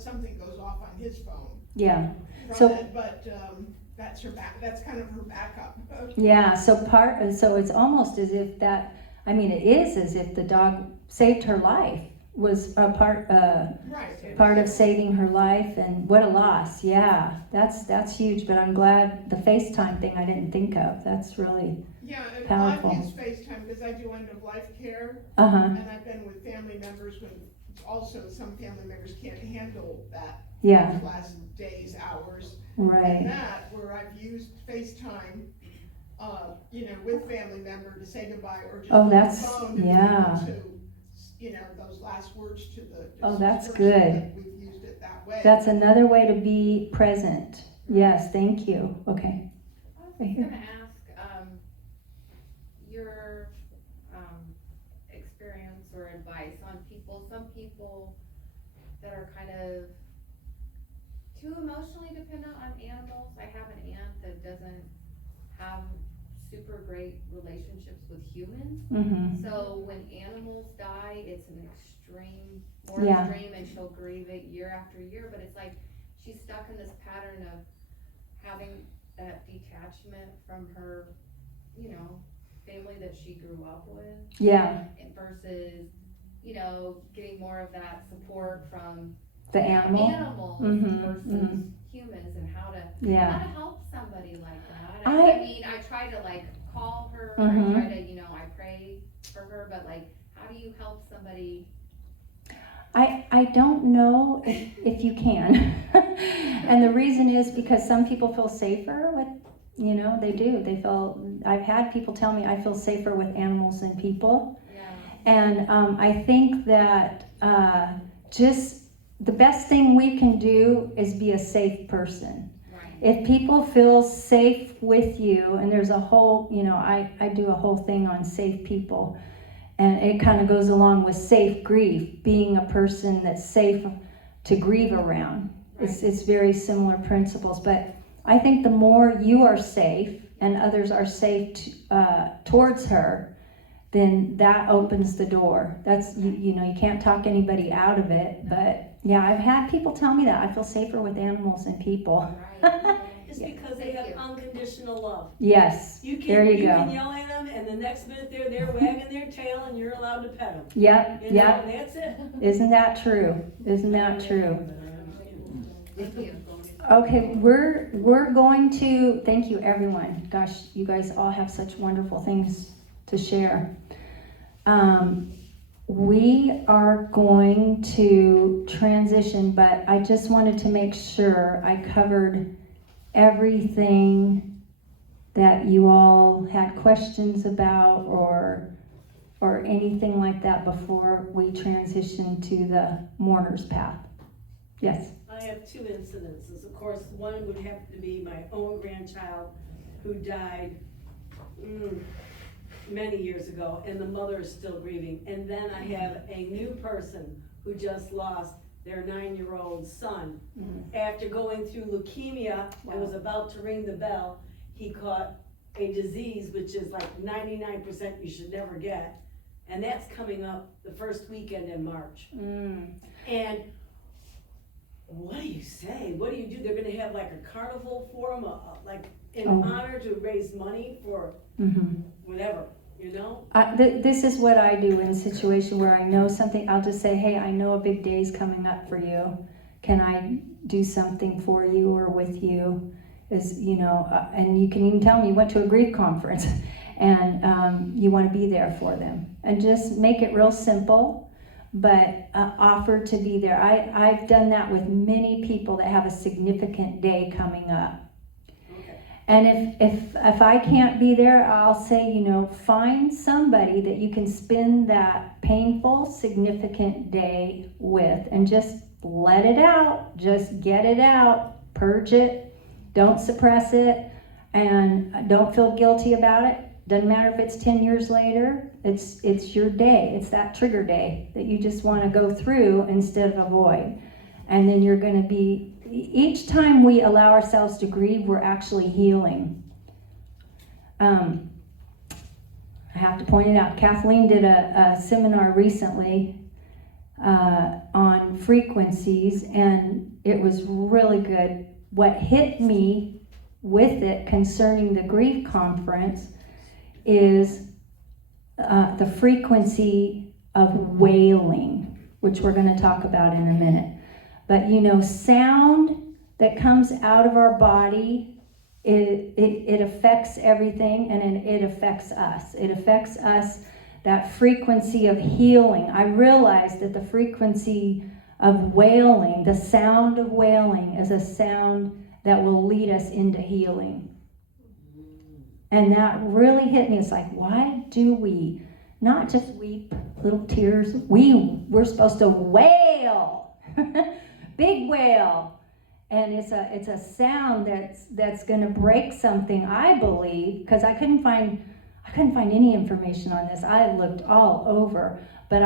something goes off on his phone. Yeah. From So- it, but, that's kind of her backup. Yeah, so it's almost as if it is as if the dog saved her life, was a Right. part of saving her life, and what a loss. Yeah, that's huge, but I'm glad the FaceTime thing I didn't think of. That's really, Yeah, and Powerful. I've used FaceTime because I do end-of-life care, uh-huh, and I've been with family members when also some family members can't handle that. yeah, Those last days, hours. right. And that, where I've used FaceTime, with family member to say goodbye, or just Oh, on the that's- phone to be yeah. able to, those last words to the Oh, that's deceased good. person, that we've used it that way. That's another way to be present. Yes, thank you. Okay. I was Right just here. gonna ask, your, experience or advice on some people that are kind of too emotionally dependent on animals. I have an aunt that doesn't have super great relationships with humans. Mm-hmm. So when animals die, it's an more Yeah. extreme, and she'll grieve it year after year, but it's like, she's stuck in this pattern of having that detachment from her, family that she grew up with. Yeah, And versus, getting more of that support from the animal. animals Mhm, versus humans, and how to Yeah. help somebody like that. I- I try to call her, Mhm. I try to, I pray for her, but how do you help somebody? I don't know if you can. And the reason is because some people feel safer with, they do. I've had people tell me I feel safer with animals than people. Yeah. And I think that just the best thing we can do is be a safe person. Right. If people feel safe with you, and there's a whole, I do a whole thing on safe people. And it kind of goes along with safe grief, being a person that's safe to grieve around. Right. It's very similar principles, but I think the more you are safe and others are safe towards her, then that opens the door. That's, you can't talk anybody out of it, but yeah, I've had people tell me that I feel safer with animals than people. Right. It's Yeah. because they have unconditional love. Yes, there you can go. yell at them, and the next minute they're wagging their tail, and you're allowed to pet them. Yep, yep. And that's it. Isn't that true? Isn't that true? Thank you. Okay, we're going to, thank you everyone. Gosh, you guys all have such wonderful things to share. We are going to transition, but I just wanted to make sure I covered everything that you all had questions about or anything like that before we transition to the mourner's path. Yes. I have two incidences. Of course, one would have to be my own grandchild who died many years ago, and the mother is still grieving. And then I have a new person who just lost their 9-year-old son. After going through leukemia and was about to ring the bell, he caught a disease which is like 99% you should never get. And that's coming up the first weekend in March. And what do you say? What do you do? They're gonna have like a carnival for him, like in honor to raise money for whatever, you know? This is what I do in a situation where I know something. I'll just say, hey, I know a big day's coming up for you. Can I do something for you or with you? And you can even tell me you went to a grief conference and you want to be there for them. And just make it real simple, but offer to be there. I've done that with many people that have a significant day coming up. And if I can't be there, I'll say, find somebody that you can spend that painful, significant day with and just let it out. Just get it out. Purge it. Don't suppress it. And don't feel guilty about it. Doesn't matter if it's 10 years later. It's your day. It's that trigger day that you just want to go through instead of avoid. And then you're going to be... Each time we allow ourselves to grieve, we're actually healing. I have to point it out. Kathleen did a seminar recently on frequencies, and it was really good. What hit me with it concerning the grief conference is the frequency of wailing, which we're going to talk about in a minute. But sound that comes out of our body, it affects everything, and it affects us. It affects us, that frequency of healing. I realized that the frequency of wailing, the sound of wailing, is a sound that will lead us into healing. And that really hit me. It's like, why do we not just weep little tears? We're supposed to wail. Big wail. And it's a sound that's going to break something, I believe, because I couldn't find any information on this. I looked all over, but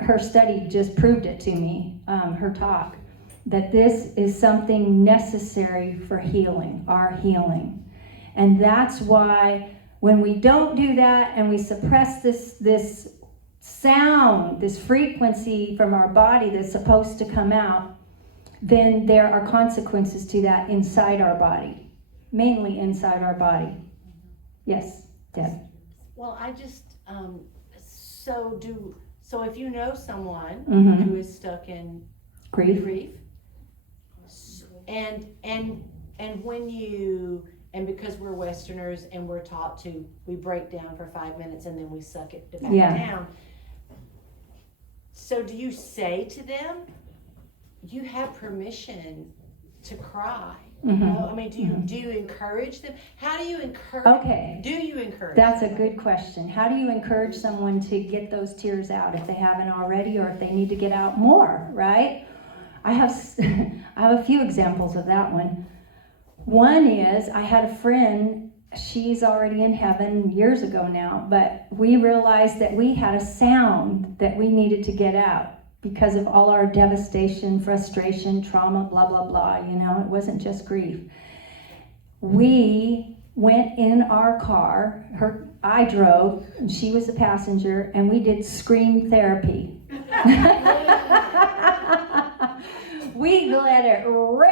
her study just proved it to me, her talk, that this is something necessary for healing, our healing. And that's why when we don't do that and we suppress this sound, this frequency from our body that's supposed to come out, then there are consequences to that inside our body, mainly inside our body. Yes, Deb. Well, I just, so if you know someone who is stuck in grief, and when you, and because we're Westerners and we're taught to, we break down for 5 minutes and then we suck it back down. So do you say to them, you have permission to cry? No? I mean, do you encourage them? How do you encourage? Okay. Do you encourage? That's a good question. How do you encourage someone to get those tears out if they haven't already, or if they need to get out more, right? I have a few examples of that one. One is, I had a friend, she's already in heaven years ago now, but we realized that we had a sound that we needed to get out because of all our devastation, frustration, trauma, blah, blah, blah, it wasn't just grief. We went in our car, I drove, and she was the passenger, and we did scream therapy. We let it rip,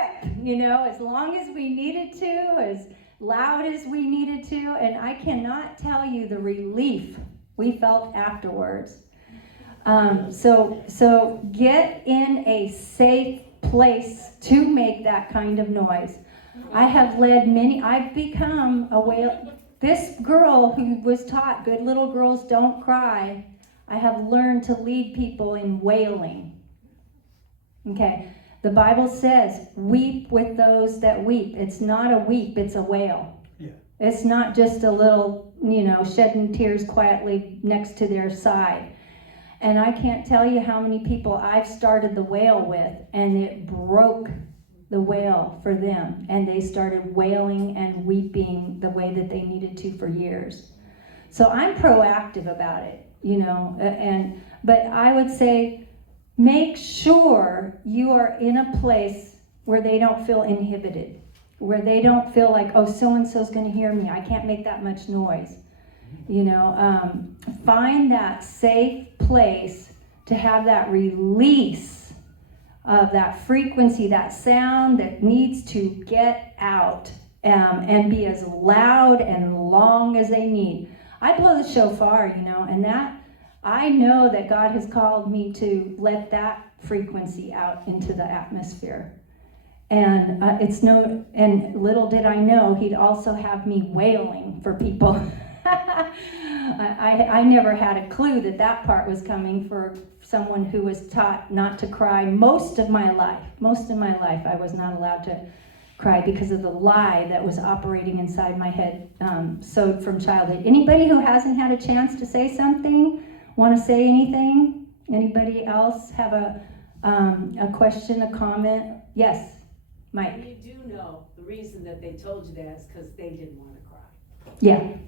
as long as we needed to, as loud as we needed to, and I cannot tell you the relief we felt afterwards. So get in a safe place to make that kind of noise. I have led I've become a wail. This girl who was taught good little girls don't cry, I have learned to lead people in wailing. Okay, the Bible says, weep with those that weep. It's not a weep, it's a wail. Yeah. It's not just a little, shedding tears quietly next to their side. And I can't tell you how many people I've started the wail with, and it broke the wail for them. And they started wailing and weeping the way that they needed to for years. So I'm proactive about it, but I would say, make sure you are in a place where they don't feel inhibited, where they don't feel like, oh, so-and-so's going to hear me. I can't make that much noise. You know, find that safe place to have that release of that frequency, that sound that needs to get out, and be as loud and long as they need. I blow the shofar, you know, and that, I know that God has called me to let that frequency out into the atmosphere. And and little did I know He'd also have me wailing for people. I never had a clue that part was coming for someone who was taught not to cry most of my life. Most of my life I was not allowed to cry because of the lie that was operating inside my head, sowed from childhood. Anybody who hasn't had a chance to say something, want to say anything? Anybody else have a question, a comment? Yes, Mike. You do know the reason that they told you that is because they didn't want to cry.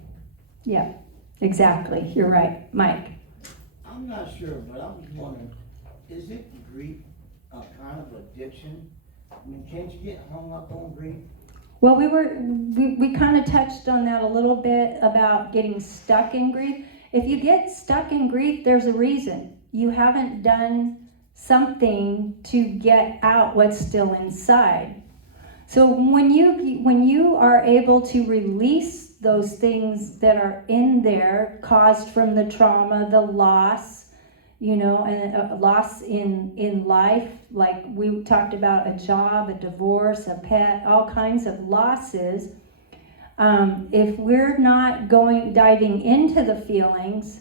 Yeah, exactly. You're right, Mike. I'm not sure, but I was wondering, is it grief a kind of addiction? I mean, can't you get hung up on grief? Well, we kind of touched on that a little bit about getting stuck in grief. If you get stuck in grief, there's a reason. You haven't done something to get out what's still inside. So when you are able to release those things that are in there caused from the trauma, the loss, you know, and a loss in life, like we talked about, a job, a divorce, a pet, all kinds of losses. If we're not diving into the feelings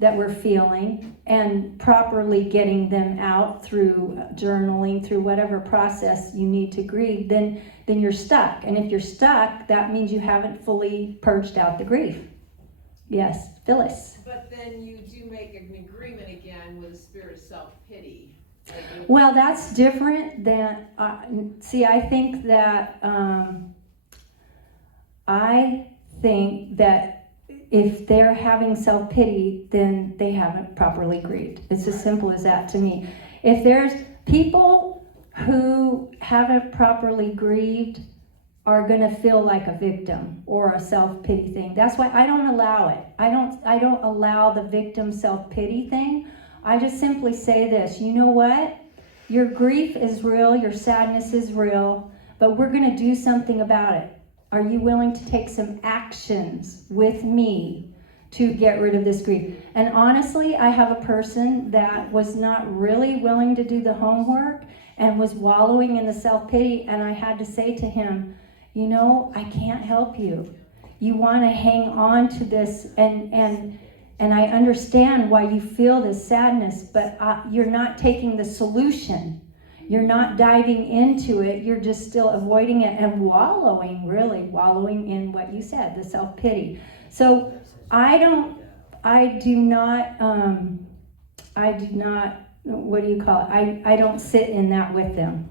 that we're feeling and properly getting them out through journaling, through whatever process you need to grieve, then you're stuck. And if you're stuck, that means you haven't fully purged out the grief. Yes, Phyllis. But then you do make an agreement again with a spirit of self-pity. Well, that's different than, I think that if they're having self-pity, then they haven't properly grieved. It's as simple as that to me. If there's people who haven't properly grieved are going to feel like a victim or a self-pity thing. That's why I don't allow it. I don't allow the victim self-pity thing. I just simply say this, you know what? Your grief is real, your sadness is real, but we're going to do something about it. Are you willing to take some actions with me to get rid of this grief? And honestly, I have a person that was not really willing to do the homework and was wallowing in the self-pity, and I had to say to him, you know, I can't help you. You want to hang on to this, and I understand why you feel this sadness, but you're not taking the solution. You're not diving into it. You're just still avoiding it and wallowing in what you said, the self-pity. So I do not, what do you call it? I don't sit in that with them.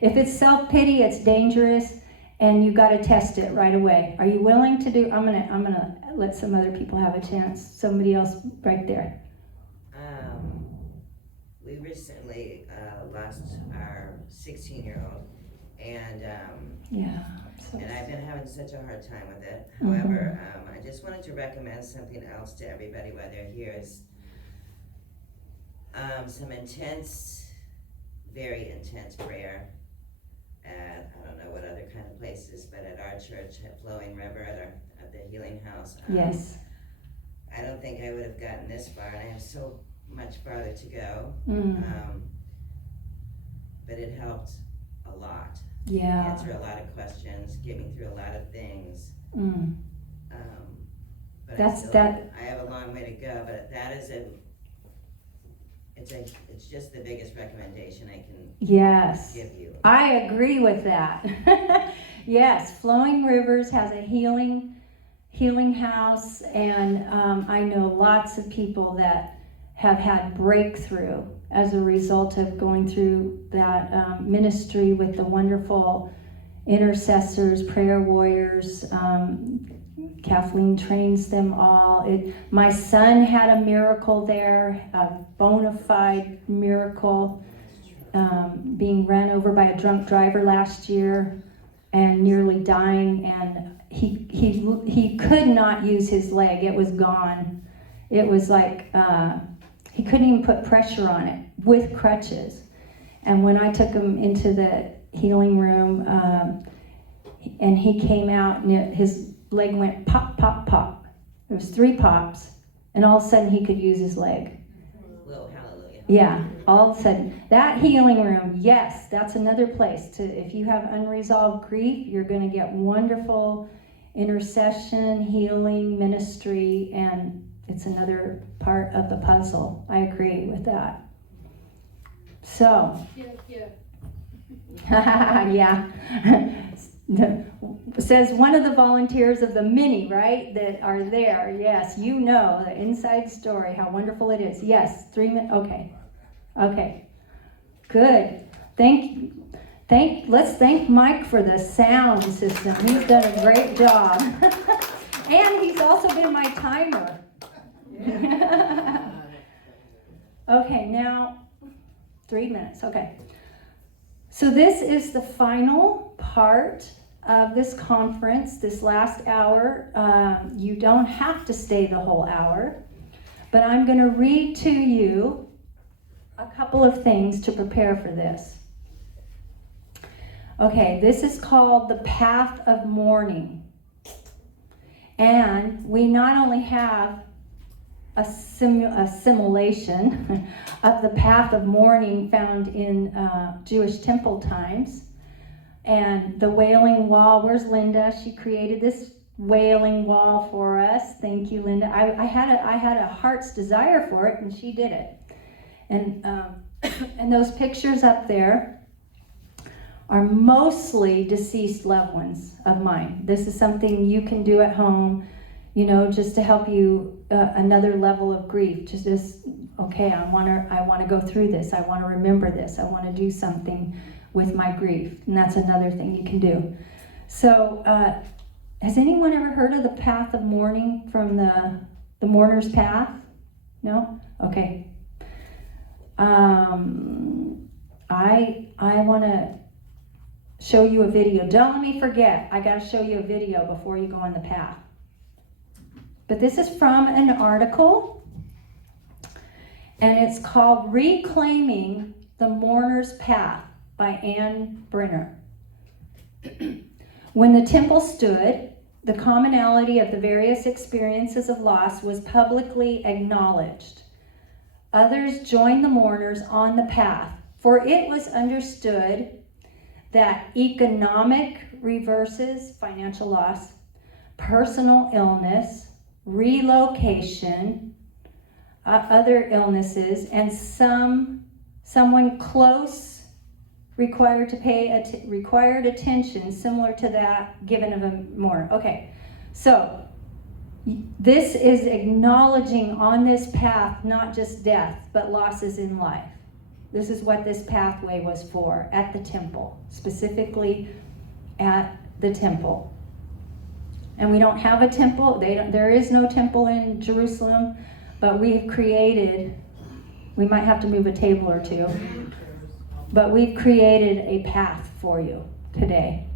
If it's self-pity, it's dangerous, and you got to test it right away. Are you willing to do? I'm gonna let some other people have a chance. Somebody else right there. We recently lost our 16-year-old, and and I've been having such a hard time with it. However, I just wanted to recommend something else to everybody while they're here. Is some intense, very intense prayer at, I don't know what other kind of places, but at our church at Flowing River at the Healing House. Yes. I don't think I would have gotten this far, and I have so much farther to go. But it helped a lot. Yeah. Answer a lot of questions, get me through a lot of things. But I have a long way to go, but that is it's just the biggest recommendation I can give you. I agree with that. Yes, Flowing Rivers has a healing house, and I know lots of people that have had breakthrough as a result of going through that ministry with the wonderful intercessors, prayer warriors, Kathleen trains them all. My son had a miracle there, a bona fide miracle, being run over by a drunk driver last year and nearly dying, and he could not use his leg. It was gone. It was like he couldn't even put pressure on it with crutches. And when I took him into the healing room, and he came out, and his leg went pop, pop, pop. There was 3 pops, and all of a sudden he could use his leg. Well, hallelujah. Yeah, all of a sudden. That healing room, yes, that's another place to, if you have unresolved grief, you're going to get wonderful intercession, healing, ministry, and it's another part of the puzzle. I agree with that. So, yeah. Says one of the volunteers of the many, right, that are there. Yes, you know the inside story, how wonderful it is. Yes, 3 minutes. Okay. Good. Let's thank Mike for the sound system. He's done a great job. And he's also been my timer. Okay, now 3 minutes. Okay. So this is the final part of this conference, this last hour. You don't have to stay the whole hour, but I'm going to read to you a couple of things to prepare for this. Okay, this is called the Path of Mourning. And we not only have a simulation of the path of mourning found in Jewish temple times, and the Wailing Wall. Where's Linda? She created this Wailing Wall for us. Thank you, Linda. I had a heart's desire for it, and she did it. And those pictures up there are mostly deceased loved ones of mine. This is something you can do at home, just to help you another level of grief. Just okay, I want to go through this. I want to remember this. I want to do something with my grief, and that's another thing you can do. So, has anyone ever heard of the Path of Mourning from the Mourner's Path? No? Okay. I want to show you a video. Don't let me forget. I got to show you a video before you go on the path. But this is from an article, and it's called Reclaiming the Mourner's Path by Anne Brenner. When the temple stood, the commonality of the various experiences of loss was publicly acknowledged. Others joined the mourners on the path, for it was understood that economic reverses, financial loss, personal illness, relocation, other illnesses, and someone close required attention similar to that given of a mourner. Okay, so this is acknowledging on this path not just death, but losses in life. This is what this pathway was for at the temple, specifically at the temple. And we don't have a temple. There is no temple in Jerusalem, but we've created, we might have to move a table or two, but we've created a path for you today.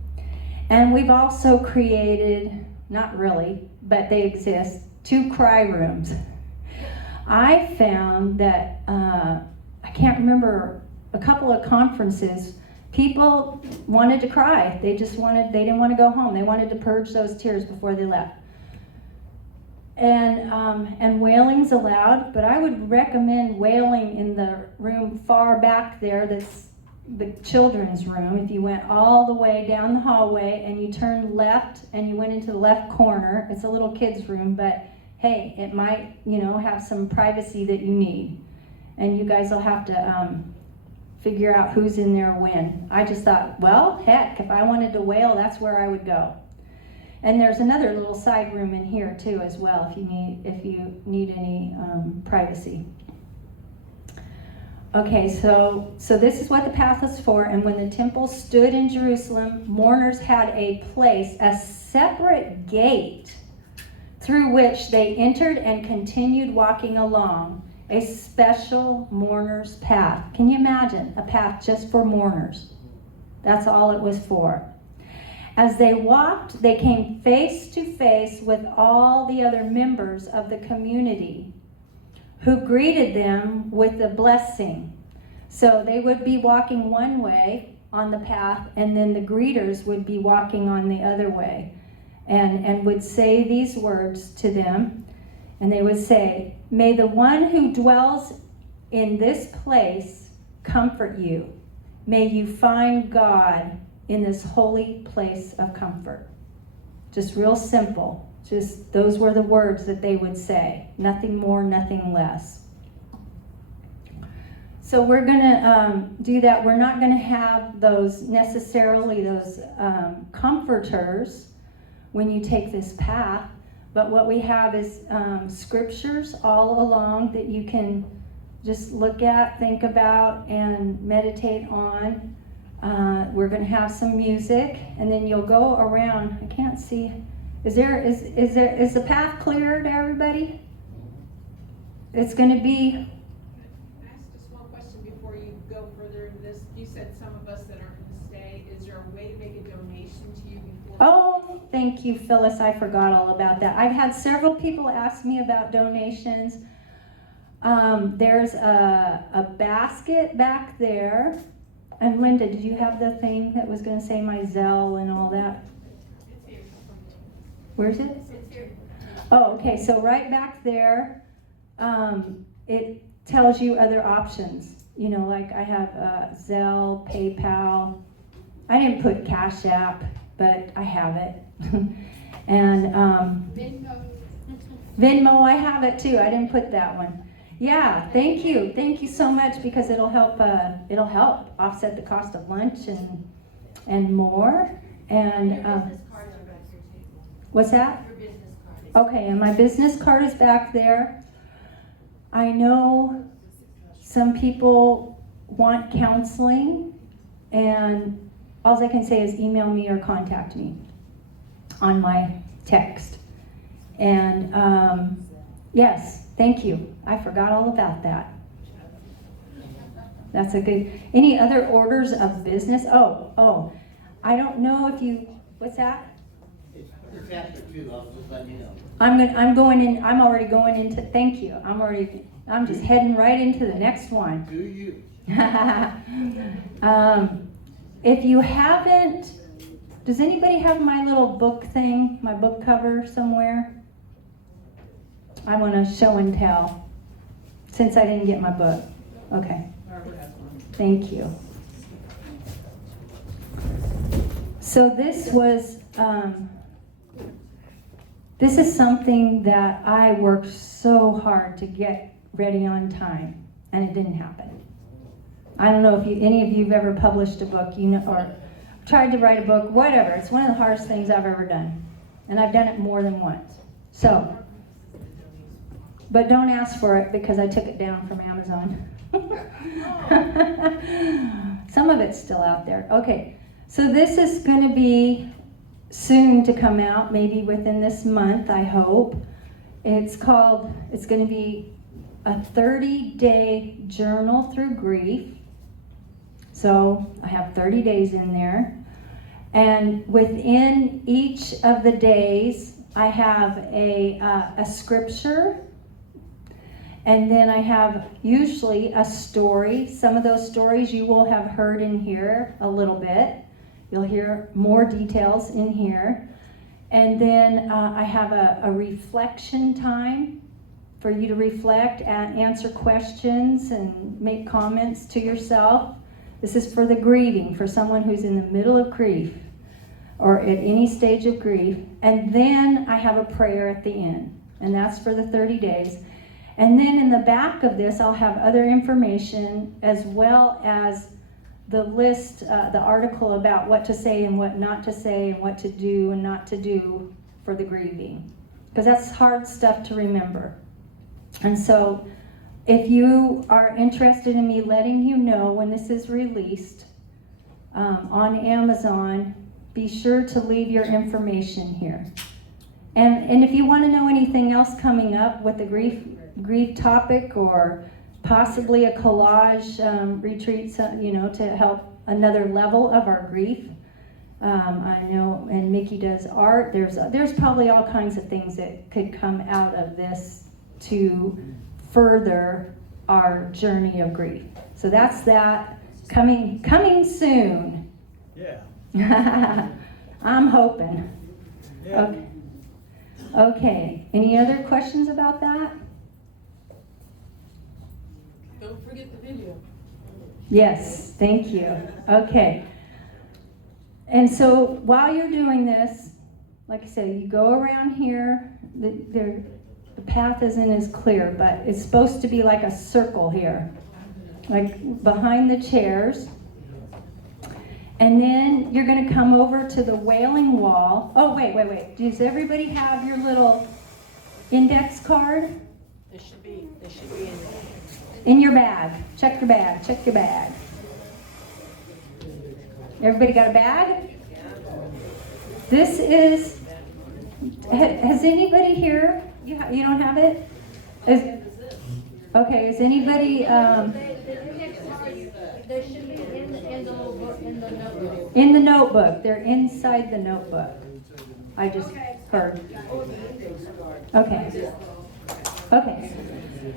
And we've also created, not really, but they exist, 2 cry rooms. I found that, I can't remember, a couple of conferences, people wanted to cry. They didn't want to go home. They wanted to purge those tears before they left. And wailing's allowed, but I would recommend wailing in the room far back there, that's the children's room. If you went all the way down the hallway and you turned left and you went into the left corner, it's a little kid's room, but hey, it might, have some privacy that you need. And you guys will have to figure out who's in there when. I just thought, well, heck, if I wanted to wail, that's where I would go. And there's another little side room in here too as well if you need any privacy. Okay, so this is what the path is for. And when the temple stood in Jerusalem, mourners had a place, a separate gate through which they entered and continued walking along, a special mourner's path. Can you imagine a path just for mourners? That's all it was for. As they walked, they came face to face with all the other members of the community who greeted them with a blessing. So they would be walking one way on the path, and then the greeters would be walking on the other way and would say these words to them. And they would say, "May the one who dwells in this place comfort you. May you find God in this holy place of comfort." Just real simple. Just those were the words that they would say. Nothing more, nothing less. So we're going to do that. We're not going to have those necessarily those comforters when you take this path. But what we have is scriptures all along that you can just look at, think about, and meditate on. We're going to have some music, and then you'll go around. I can't see. Is the path clear to everybody? It's going to be. Can I ask just one question before you go further into this? You said some of us that aren't going to stay. Is there a way to make a donation to you before? Oh, thank you, Phyllis. I forgot all about that. I've had several people ask me about donations. There's a basket back there. And Linda, did you have the thing that was going to say my Zelle and all that? It's here. Where's it? It's here. Oh, okay. So right back there, it tells you other options. You know, like I have Zelle, PayPal. I didn't put Cash App, but I have it. And Venmo, I have it too. I didn't put that one. Yeah, thank you. Thank you so much, because it'll help offset the cost of lunch and more. And Your business cards are back here too. what's that? Your business card. Okay, and my business card is back there. I know some people want counseling, and all I can say is email me or contact me on my text. And yes, thank you. I forgot all about that. That's a good. Any other orders of business? Oh, I don't know if you. What's that? It's after 2, I'll just let you know. I'm going in. I'm already going into. Thank you. I'm just heading right into the next one. Do you? If you haven't, does anybody have my little book thing, my book cover somewhere? I want to show and tell, since I didn't get my book. Okay. Thank you. So this is something that I worked so hard to get ready on time, and it didn't happen. I don't know if any of you have ever published a book, or tried to write a book, whatever. It's one of the hardest things I've ever done, and I've done it more than once. So, but don't ask for it, because I took it down from Amazon. Some of it's still out there. Okay, so this is going to be soon to come out, maybe within this month, I hope. It's going to be a 30-day journal through grief. So I have 30 days in there. And within each of the days, I have a scripture. And then I have usually a story. Some of those stories you will have heard in here a little bit. You'll hear more details in here. And then I have a reflection time for you to reflect and answer questions and make comments to yourself. This is for the grieving, for someone who's in the middle of grief or at any stage of grief. And then I have a prayer at the end, and that's for the 30 days. And then in the back of this, I'll have other information, as well as the list, the article about what to say and what not to say, and what to do and not to do for the grieving. Because that's hard stuff to remember. And so if you are interested in me letting you know when this is released on Amazon, be sure to leave your information here. And if you want to know anything else coming up with the grief topic, or possibly a collage retreat, to help another level of our grief. I know, and Mickey does art. There's probably all kinds of things that could come out of this to further our journey of grief. So that's that coming soon. Yeah. I'm hoping. Yeah. Okay. Any other questions about that? Don't forget the video. Yes, thank you. Okay. And so while you're doing this, like I said, you go around here. The path isn't as clear, but it's supposed to be like a circle here, like behind the chairs. And then you're going to come over to the Wailing Wall. Oh, wait. Does everybody have your little index card? There should be In your bag. Check your bag. Everybody got a bag? This is, has anybody here, you don't have it? Okay, is anybody, They should be in the notebook. in the notebook? They're inside the notebook. I just heard. Okay.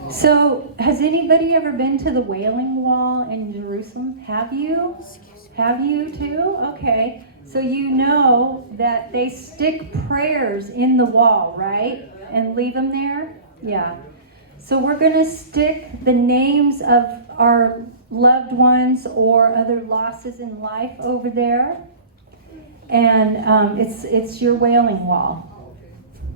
So, has anybody ever been to the Wailing Wall in Jerusalem? Have you? Have you too? Okay. So you know that they stick prayers in the wall, right? And leave them there? Yeah. So we're going to stick the names of our loved ones or other losses in life over there. And it's your wailing wall.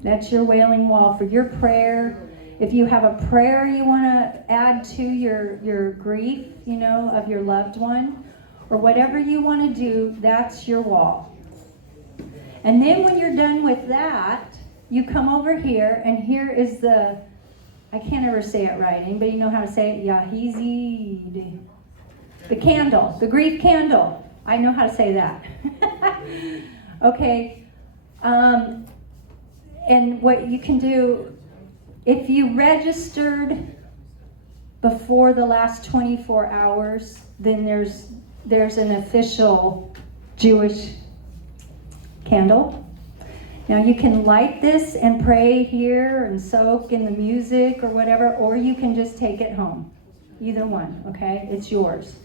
That's your wailing wall for your prayer. If you have a prayer you want to add to your grief, of your loved one, or whatever you want to do, that's your wall. And then when you're done with that, you come over here, and here is the, I can't ever say it right. Anybody know how to say it? Yahizid. The candle, the grief candle. I know how to say that. Okay. And what you can do, if you registered before the last 24 hours, then there's an official Jewish candle. Now you can light this and pray here and soak in the music or whatever, or you can just take it home. Either one, okay? It's yours.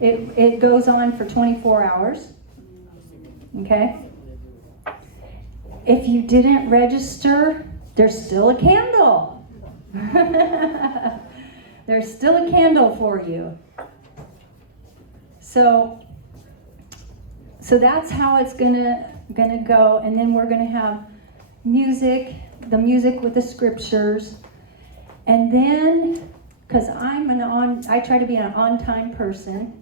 It goes on for 24 hours, okay? If you didn't register, there's still a candle. There's still a candle for you. So that's how it's gonna go, and then we're gonna have music, the music with the scriptures, and then, because I try to be an on-time person,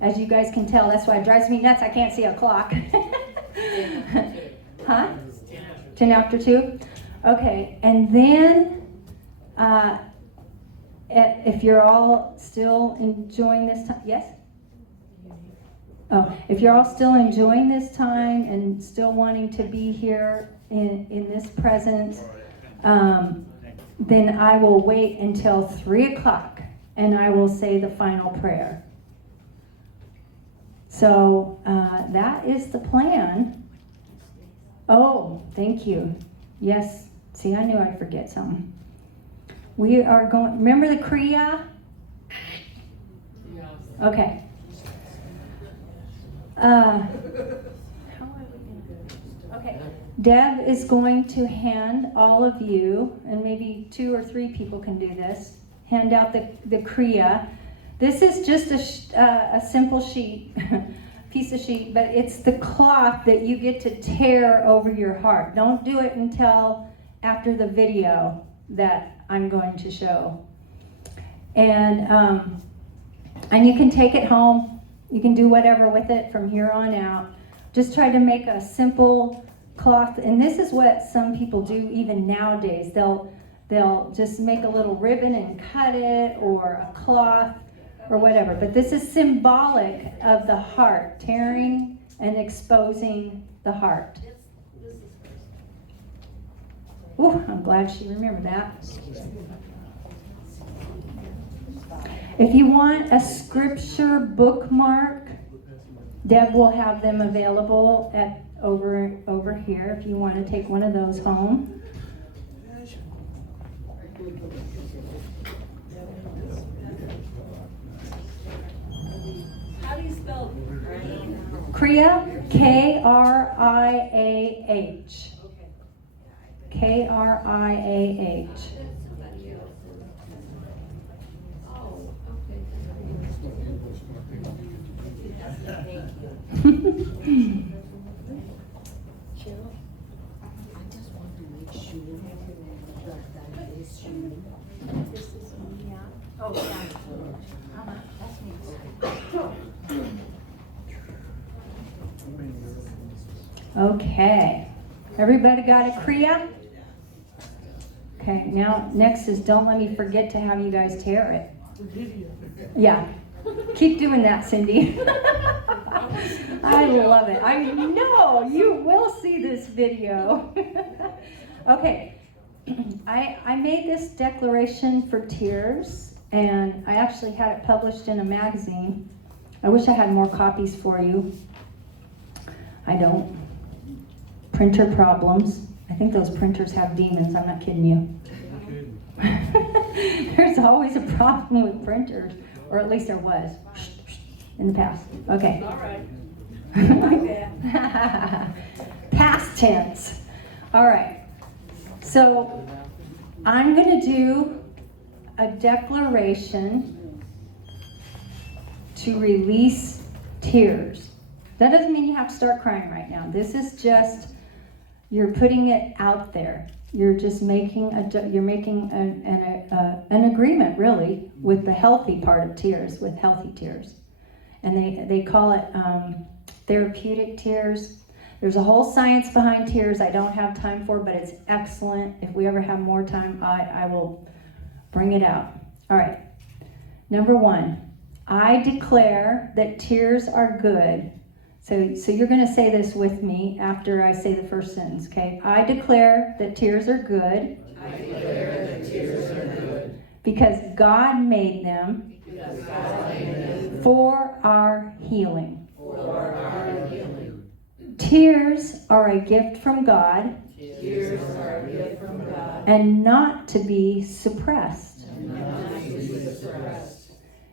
as you guys can tell. That's why it drives me nuts. I can't see a clock. Huh? 10 after 2? Okay, and then if you're all still enjoying this time, yes? Oh, if you're all still enjoying this time and still wanting to be here in this presence, then I will wait until 3 o'clock and I will say the final prayer. So that is the plan. Oh, thank you. Yes, see, I knew I'd forget something. We are going, remember the Kriya? Okay. Okay. Deb is going to hand all of you, and maybe 2 or 3 people can do this, hand out the Kriya. This is just a simple sheet, piece of sheet, but it's the cloth that you get to tear over your heart. Don't do it until after the video that I'm going to show. And you can take it home. You can do whatever with it from here on out. Just try to make a simple cloth, and this is what some people do even nowadays. They'll just make a little ribbon and cut it, or a cloth, or whatever. But this is symbolic of the heart, tearing and exposing the heart. Ooh, I'm glad she remembered that. If you want a scripture bookmark, Deb will have them available at over here if you want to take one of those home. How do you spell Kriah, K-R-I-A-H. K-R-I-A-H. Okay. Everybody got a Kriah? Okay, now next is don't let me forget to have you guys tear it. Yeah. Keep doing that, Cindy. I love it. I know you will see this video. Okay. I made this declaration for tears, and I actually had it published in a magazine. I wish I had more copies for you. I don't. Printer problems. I think those printers have demons. I'm not kidding you. There's always a problem with printers, or at least there was in the past. Okay. All right. Past tense. All right. So I'm going to do a declaration to release tears. That doesn't mean you have to start crying right now. This is just, you're putting it out there. You're just making an agreement, really, with the healthy part of tears, with healthy tears. And they call it therapeutic tears. There's a whole science behind tears I don't have time for, but it's excellent. If we ever have more time, I will bring it out. All right. Number 1, I declare that tears are good. So you're going to say this with me after I say the first sentence, okay? I declare that tears are good. I declare that tears are good. Because God made them. Because God made them. For our healing. For our healing. Tears are a gift from God. Tears are a gift from God. And not to be suppressed. And not to be suppressed.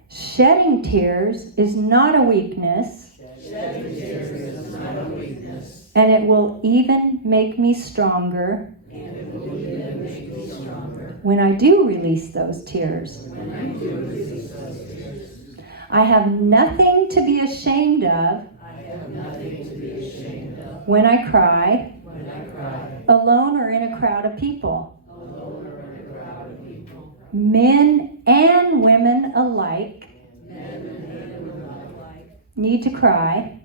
Shedding tears is not a weakness. Shedding tears is not a weakness. And it will even make me stronger. And it will even make me stronger. When I do release those tears. When I do release those tears. I have nothing to be ashamed of. I have nothing to be ashamed of. When I cry. When I cry. Alone or in a crowd of people. Alone or in a crowd of people. Men and women alike. Need to cry.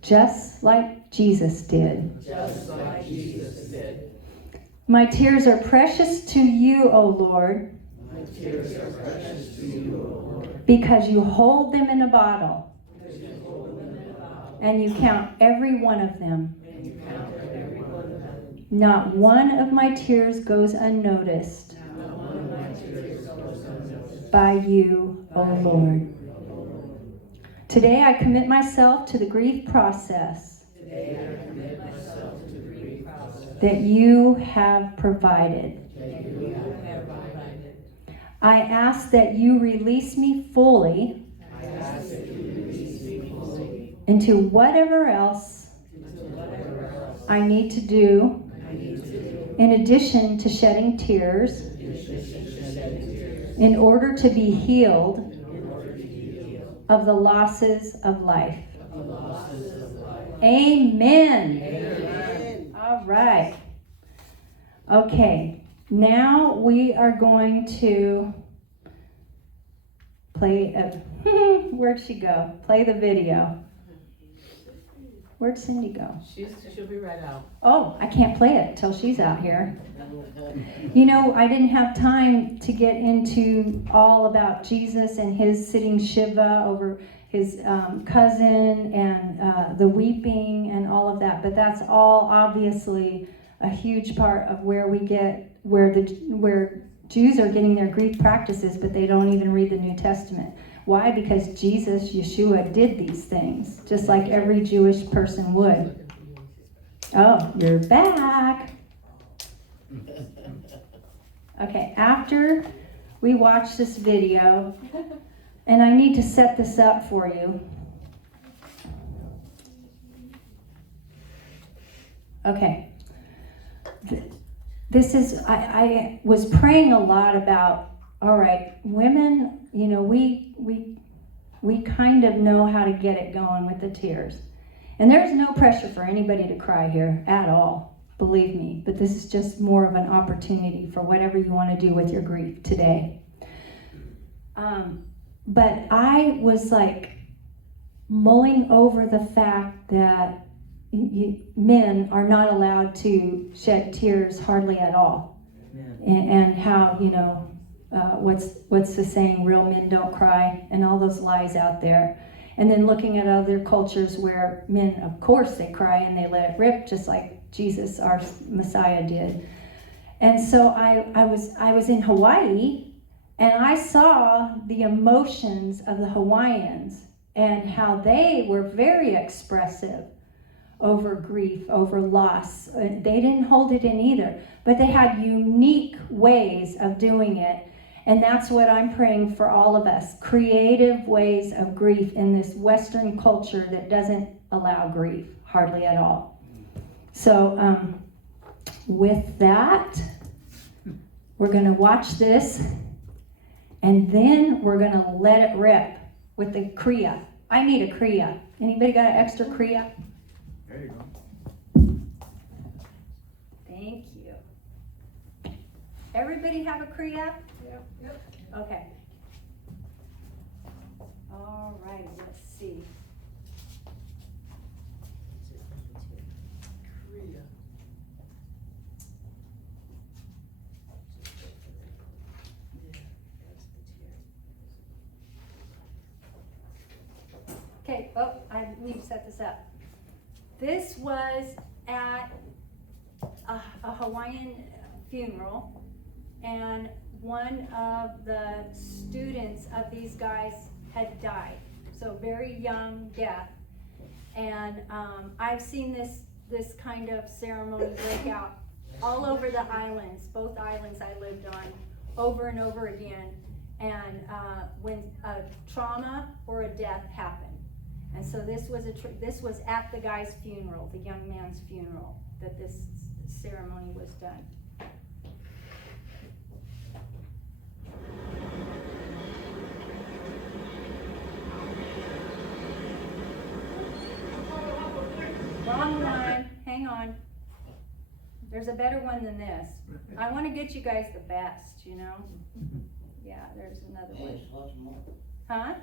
Just like Jesus did. Just like Jesus did. My tears are precious to you, O Lord. My tears are precious to you, O Lord. Because you hold them in a bottle. And you count every one of them. And you count every one of them. Not one of my tears goes unnoticed. Not one of my tears goes unnoticed. By you, O Lord. Today I commit myself to the grief process. Today I commit myself to the grief process. That you have provided. That you have provided. I ask that you release me fully. I ask that you release me fully. Into whatever else I need to do. In addition to shedding tears. In order to be healed. Of the losses of life. Amen. Amen. All right. Okay. Now we are going to play where'd she go? Play the video. Where'd Cindy go? She'll be right out. Oh, I can't play it till she's out here. You know, I didn't have time to get into all about Jesus and his sitting Shiva over his cousin and the weeping and all of that. But that's all obviously a huge part of where where Jews are getting their Greek practices, but they don't even read the New Testament. Why? Because Jesus, Yeshua, did these things, just like every Jewish person would. Oh, you're back. Okay, after we watch this video, and I need to set this up for you. Okay. This is, I was praying a lot about, all right, women, you know, we kind of know how to get it going with the tears. And there's no pressure for anybody to cry here at all, believe me. But this is just more of an opportunity for whatever you want to do with your grief today. But I was like mulling over the fact that men are not allowed to shed tears hardly at all. And how, you know, what's the saying, real men don't cry, and all those lies out there. And then looking at other cultures where men, of course, they cry and they let it rip, just like Jesus, our Messiah, did. And so I was in Hawaii, and I saw the emotions of the Hawaiians and how they were very expressive over grief, over loss. They didn't hold it in either, but they had unique ways of doing it. And that's what I'm praying for all of us. Creative ways of grief in this Western culture that doesn't allow grief, hardly at all. So with that, we're going to watch this. And then we're going to let it rip with the Kriya. I need a Kriya. Anybody got an extra Kriya? There you go. Thank you. Everybody have a Kriya? Yep. Okay. All right, let's see. Korea. Okay, I need to set this up. This was at a Hawaiian funeral, and one of the students of these guys had died. So very young death. And I've seen this kind of ceremony break out all over the islands, both islands I lived on, over and over again. And when a trauma or a death happened. And so this was at the guy's funeral, the young man's funeral, that this ceremony was done. Wrong one. Hang on. There's a better one than this. I want to get you guys the best, you know? Yeah, there's another one. Huh?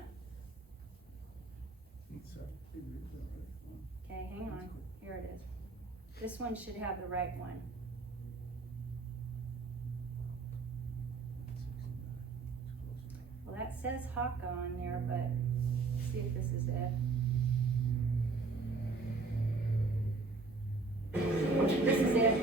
Okay, hang on. Here it is. This one should have the right one. Well, that says Haka on there, but let's see if this is it. This is it.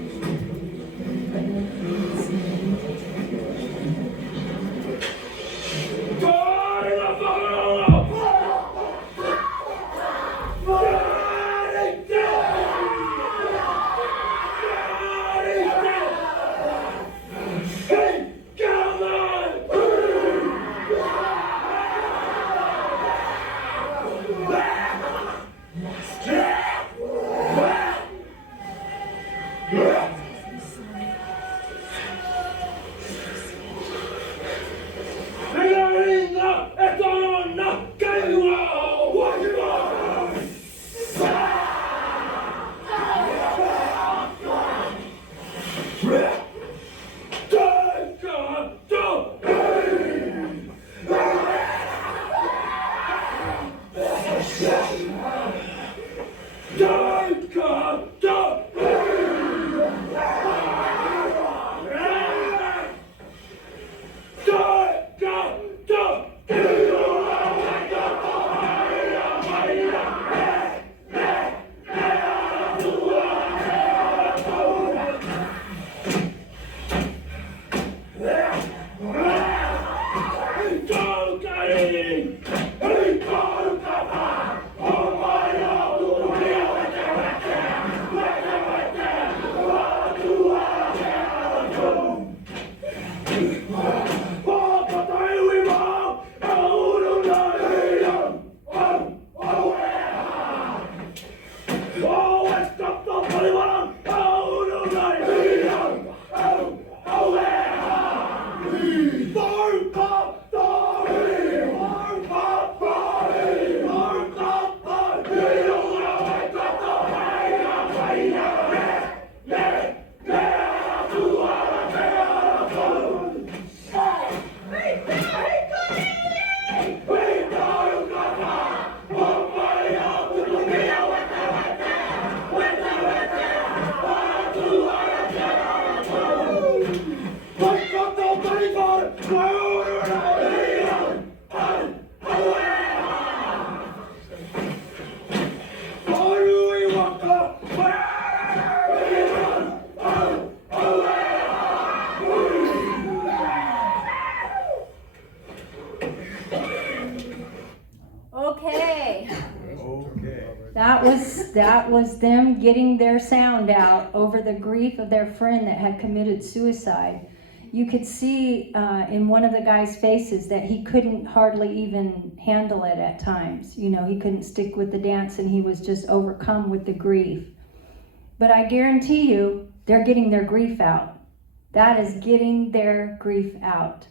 That was them getting their sound out over the grief of their friend that had committed suicide. You could see in one of the guys' faces that he couldn't hardly even handle it at times. You know, he couldn't stick with the dance and he was just overcome with the grief. But I guarantee you, they're getting their grief out. That is getting their grief out.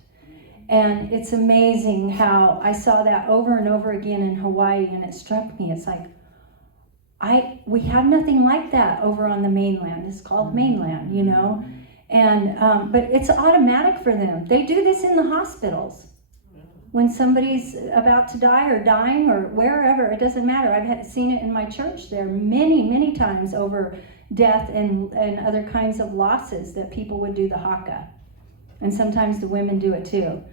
And it's amazing how I saw that over and over again in Hawaii, and it struck me. It's like, we have nothing like that over on the mainland. It's called mainland, you know. And but it's automatic for them. They do this in the hospitals. When somebody's about to die or dying or wherever, it doesn't matter. I've seen it in my church there many times over death and other kinds of losses that people would do the haka. And sometimes the women do it too.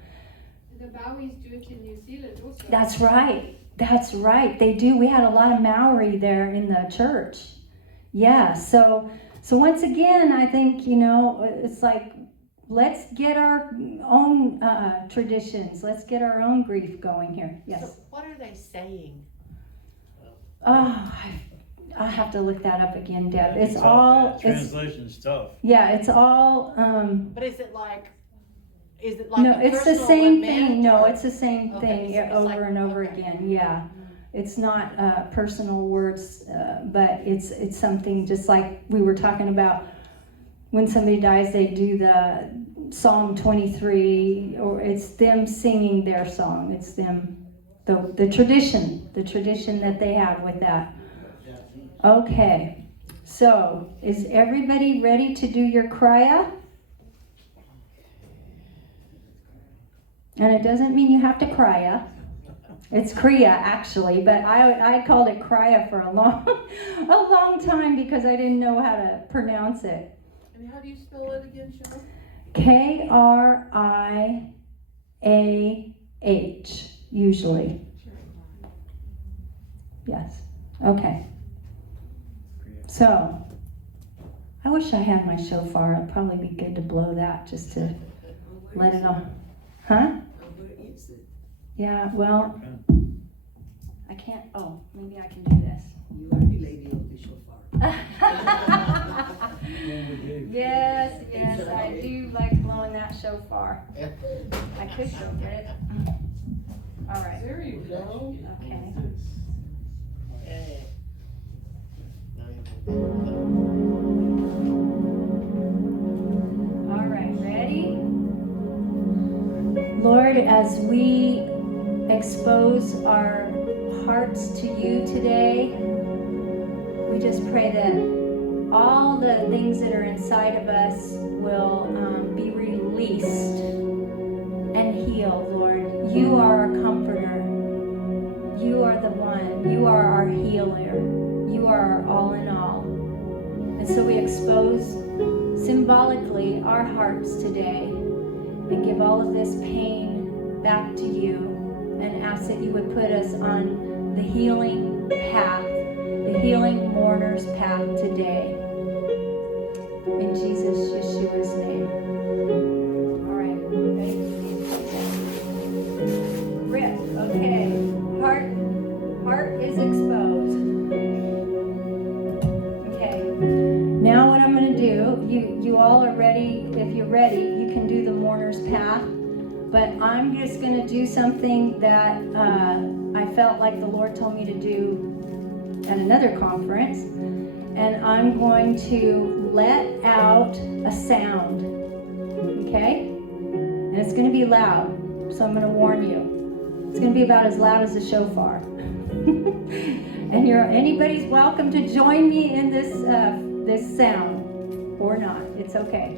The Maoris do it in New Zealand also. That's right. They do. We had a lot of Maori there in the church. Yeah, so once again, I think, you know, it's like, let's get our own traditions. Let's get our own grief going here. Yes? So what are they saying? Oh, I have to look that up again, Deb. It's all... Translation stuff. Yeah, it's all... But is it like no, a it's the personal same lament, thing. No, or- it's the same Okay, thing so it's over like- and over okay. again. Yeah, it's not personal words, but it's something just like we were talking about. When somebody dies, they do the Psalm 23, or it's them singing their song. It's them, the tradition that they have with that. Okay, so is everybody ready to do your kriya? And it doesn't mean you have to kriya. It's kriya actually, but I called it kriya for a long time because I didn't know how to pronounce it. And how do you spell it again, Cheryl? Kriah, usually. Yes. Okay. So, I wish I had my shofar. It'd probably be good to blow that just to let it off. Huh? Yeah, well, I can't, maybe I can do this. You are the lady of the shofar. Yes, I do like blowing that shofar. I could go get it. All right. There you go. Okay. All right, ready? Lord, as we expose our hearts to you today, we just pray that all the things that are inside of us will be released and healed, Lord. You are our comforter. You are the one. You are our healer. You are our all in all. And so we expose symbolically our hearts today and give all of this pain back to you and ask that you would put us on the healing path, the healing mourner's path today. In Jesus, Yeshua's name. All right, ready? Rip, okay. Heart is exposed. Okay. Now what I'm going to do, you all are ready. If you're ready, you can do the mourner's path. But I'm just going to do something that I felt like the Lord told me to do at another conference. And I'm going to let out a sound. Okay? And it's going to be loud. So I'm going to warn you. It's going to be about as loud as a shofar. And anybody's welcome to join me in this sound or not. It's okay.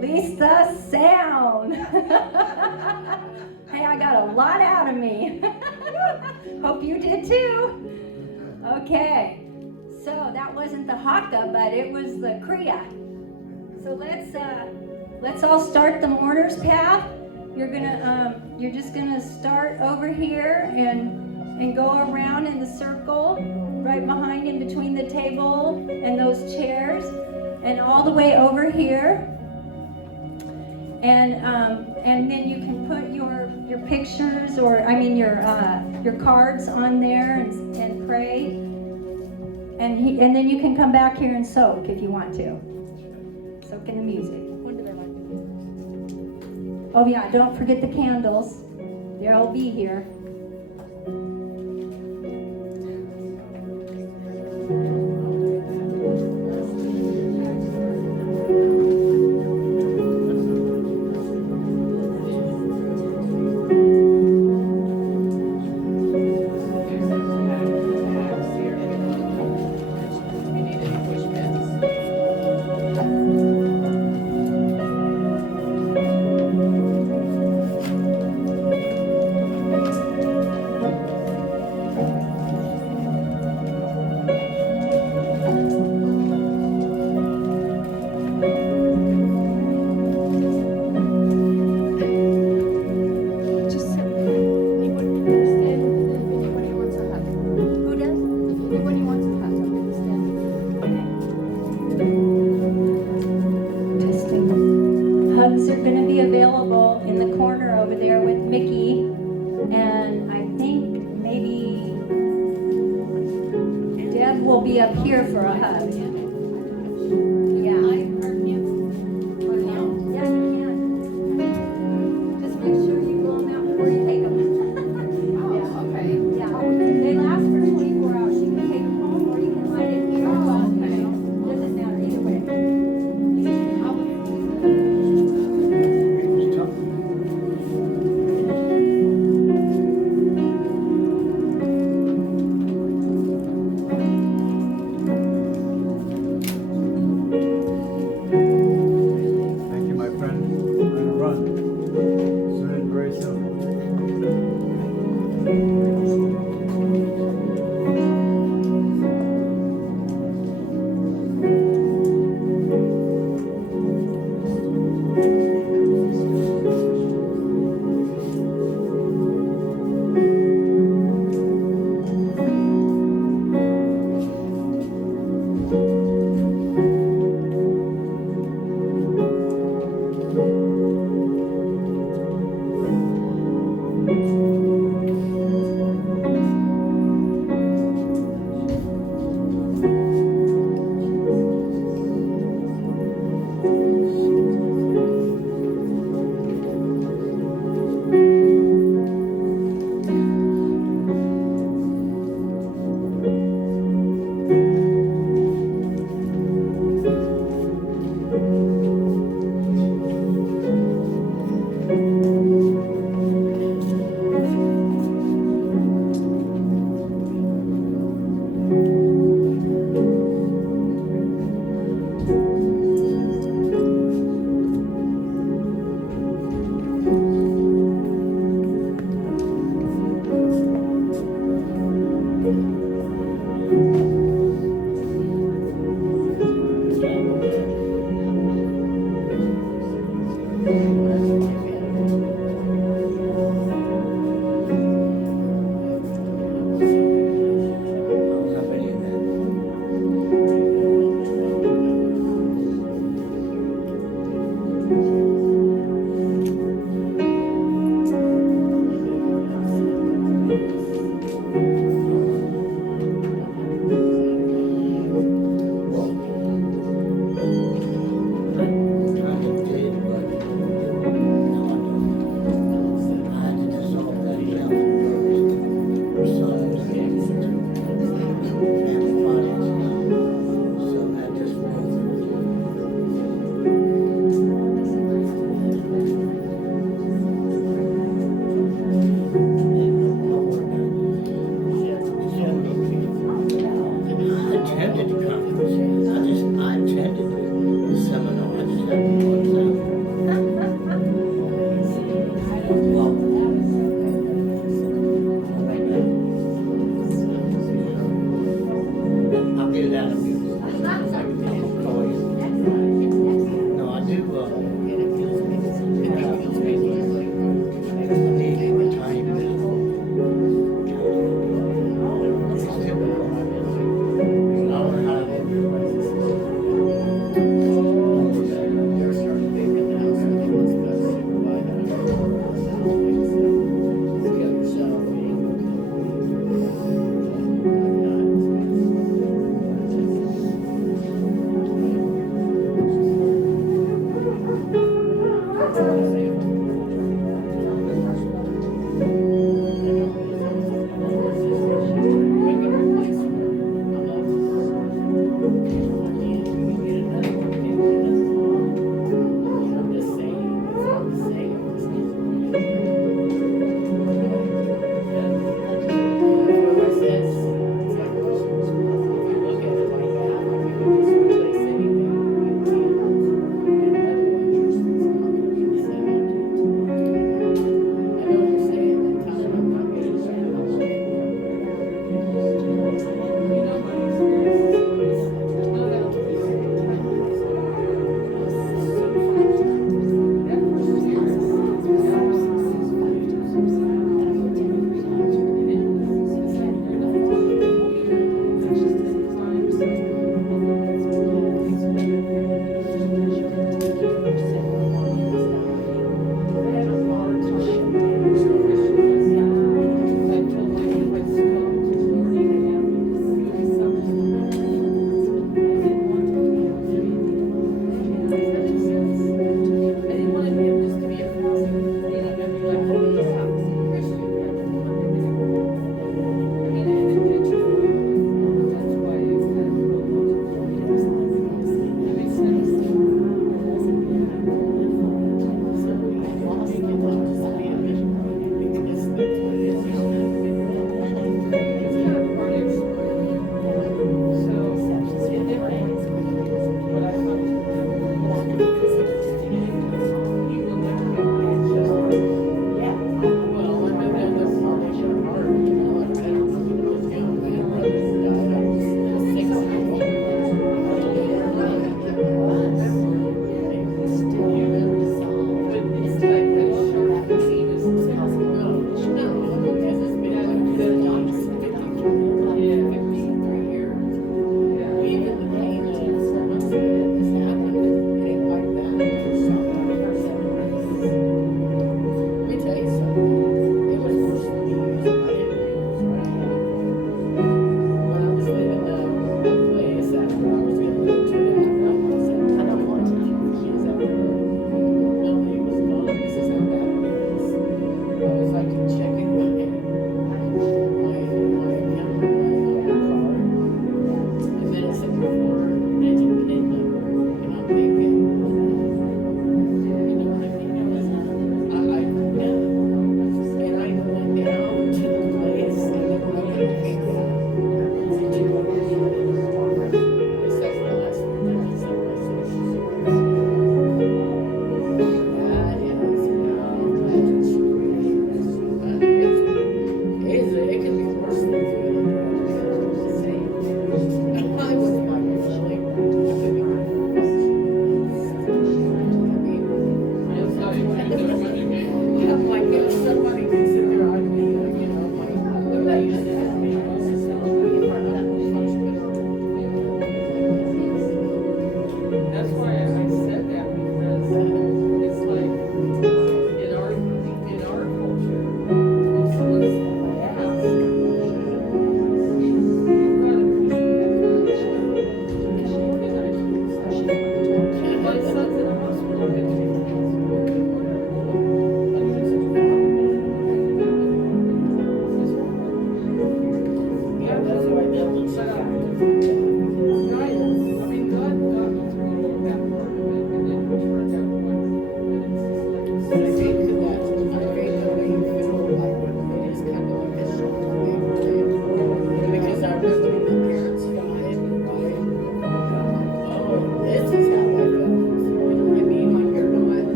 Release the sound. Hey, I got a lot out of me. Hope you did too. Okay, so that wasn't the haka, but it was the kriya. So let's all start the mourner's path. You're just gonna start over here and go around in the circle, right behind in between the table and those chairs, and all the way over here. And then you can put your pictures or your cards on there and pray. And then you can come back here and soak if you want to. Soak in the music. Oh yeah, don't forget the candles. They'll be here. Hugs are going to be available in the corner over there with Mickey, and I think maybe Deb will be up here for a hug. Yeah. Yeah, you can. Just make sure you blow them out before you take them. Oh, okay. Yeah. They last for 24 hours. You can take them home or you can light it here. Doesn't matter either way. Thank you, my friend. I'm gonna run. Soon, very soon.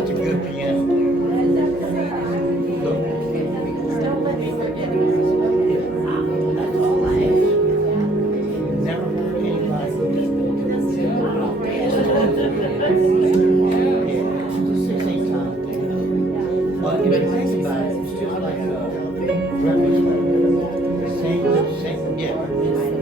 such a good piano player. Look, Don't let me forget it. that's all I ask. Never heard anybody. Yeah, it's a 16-time thing. But if you think about it, it's just like a record player. Same, yeah.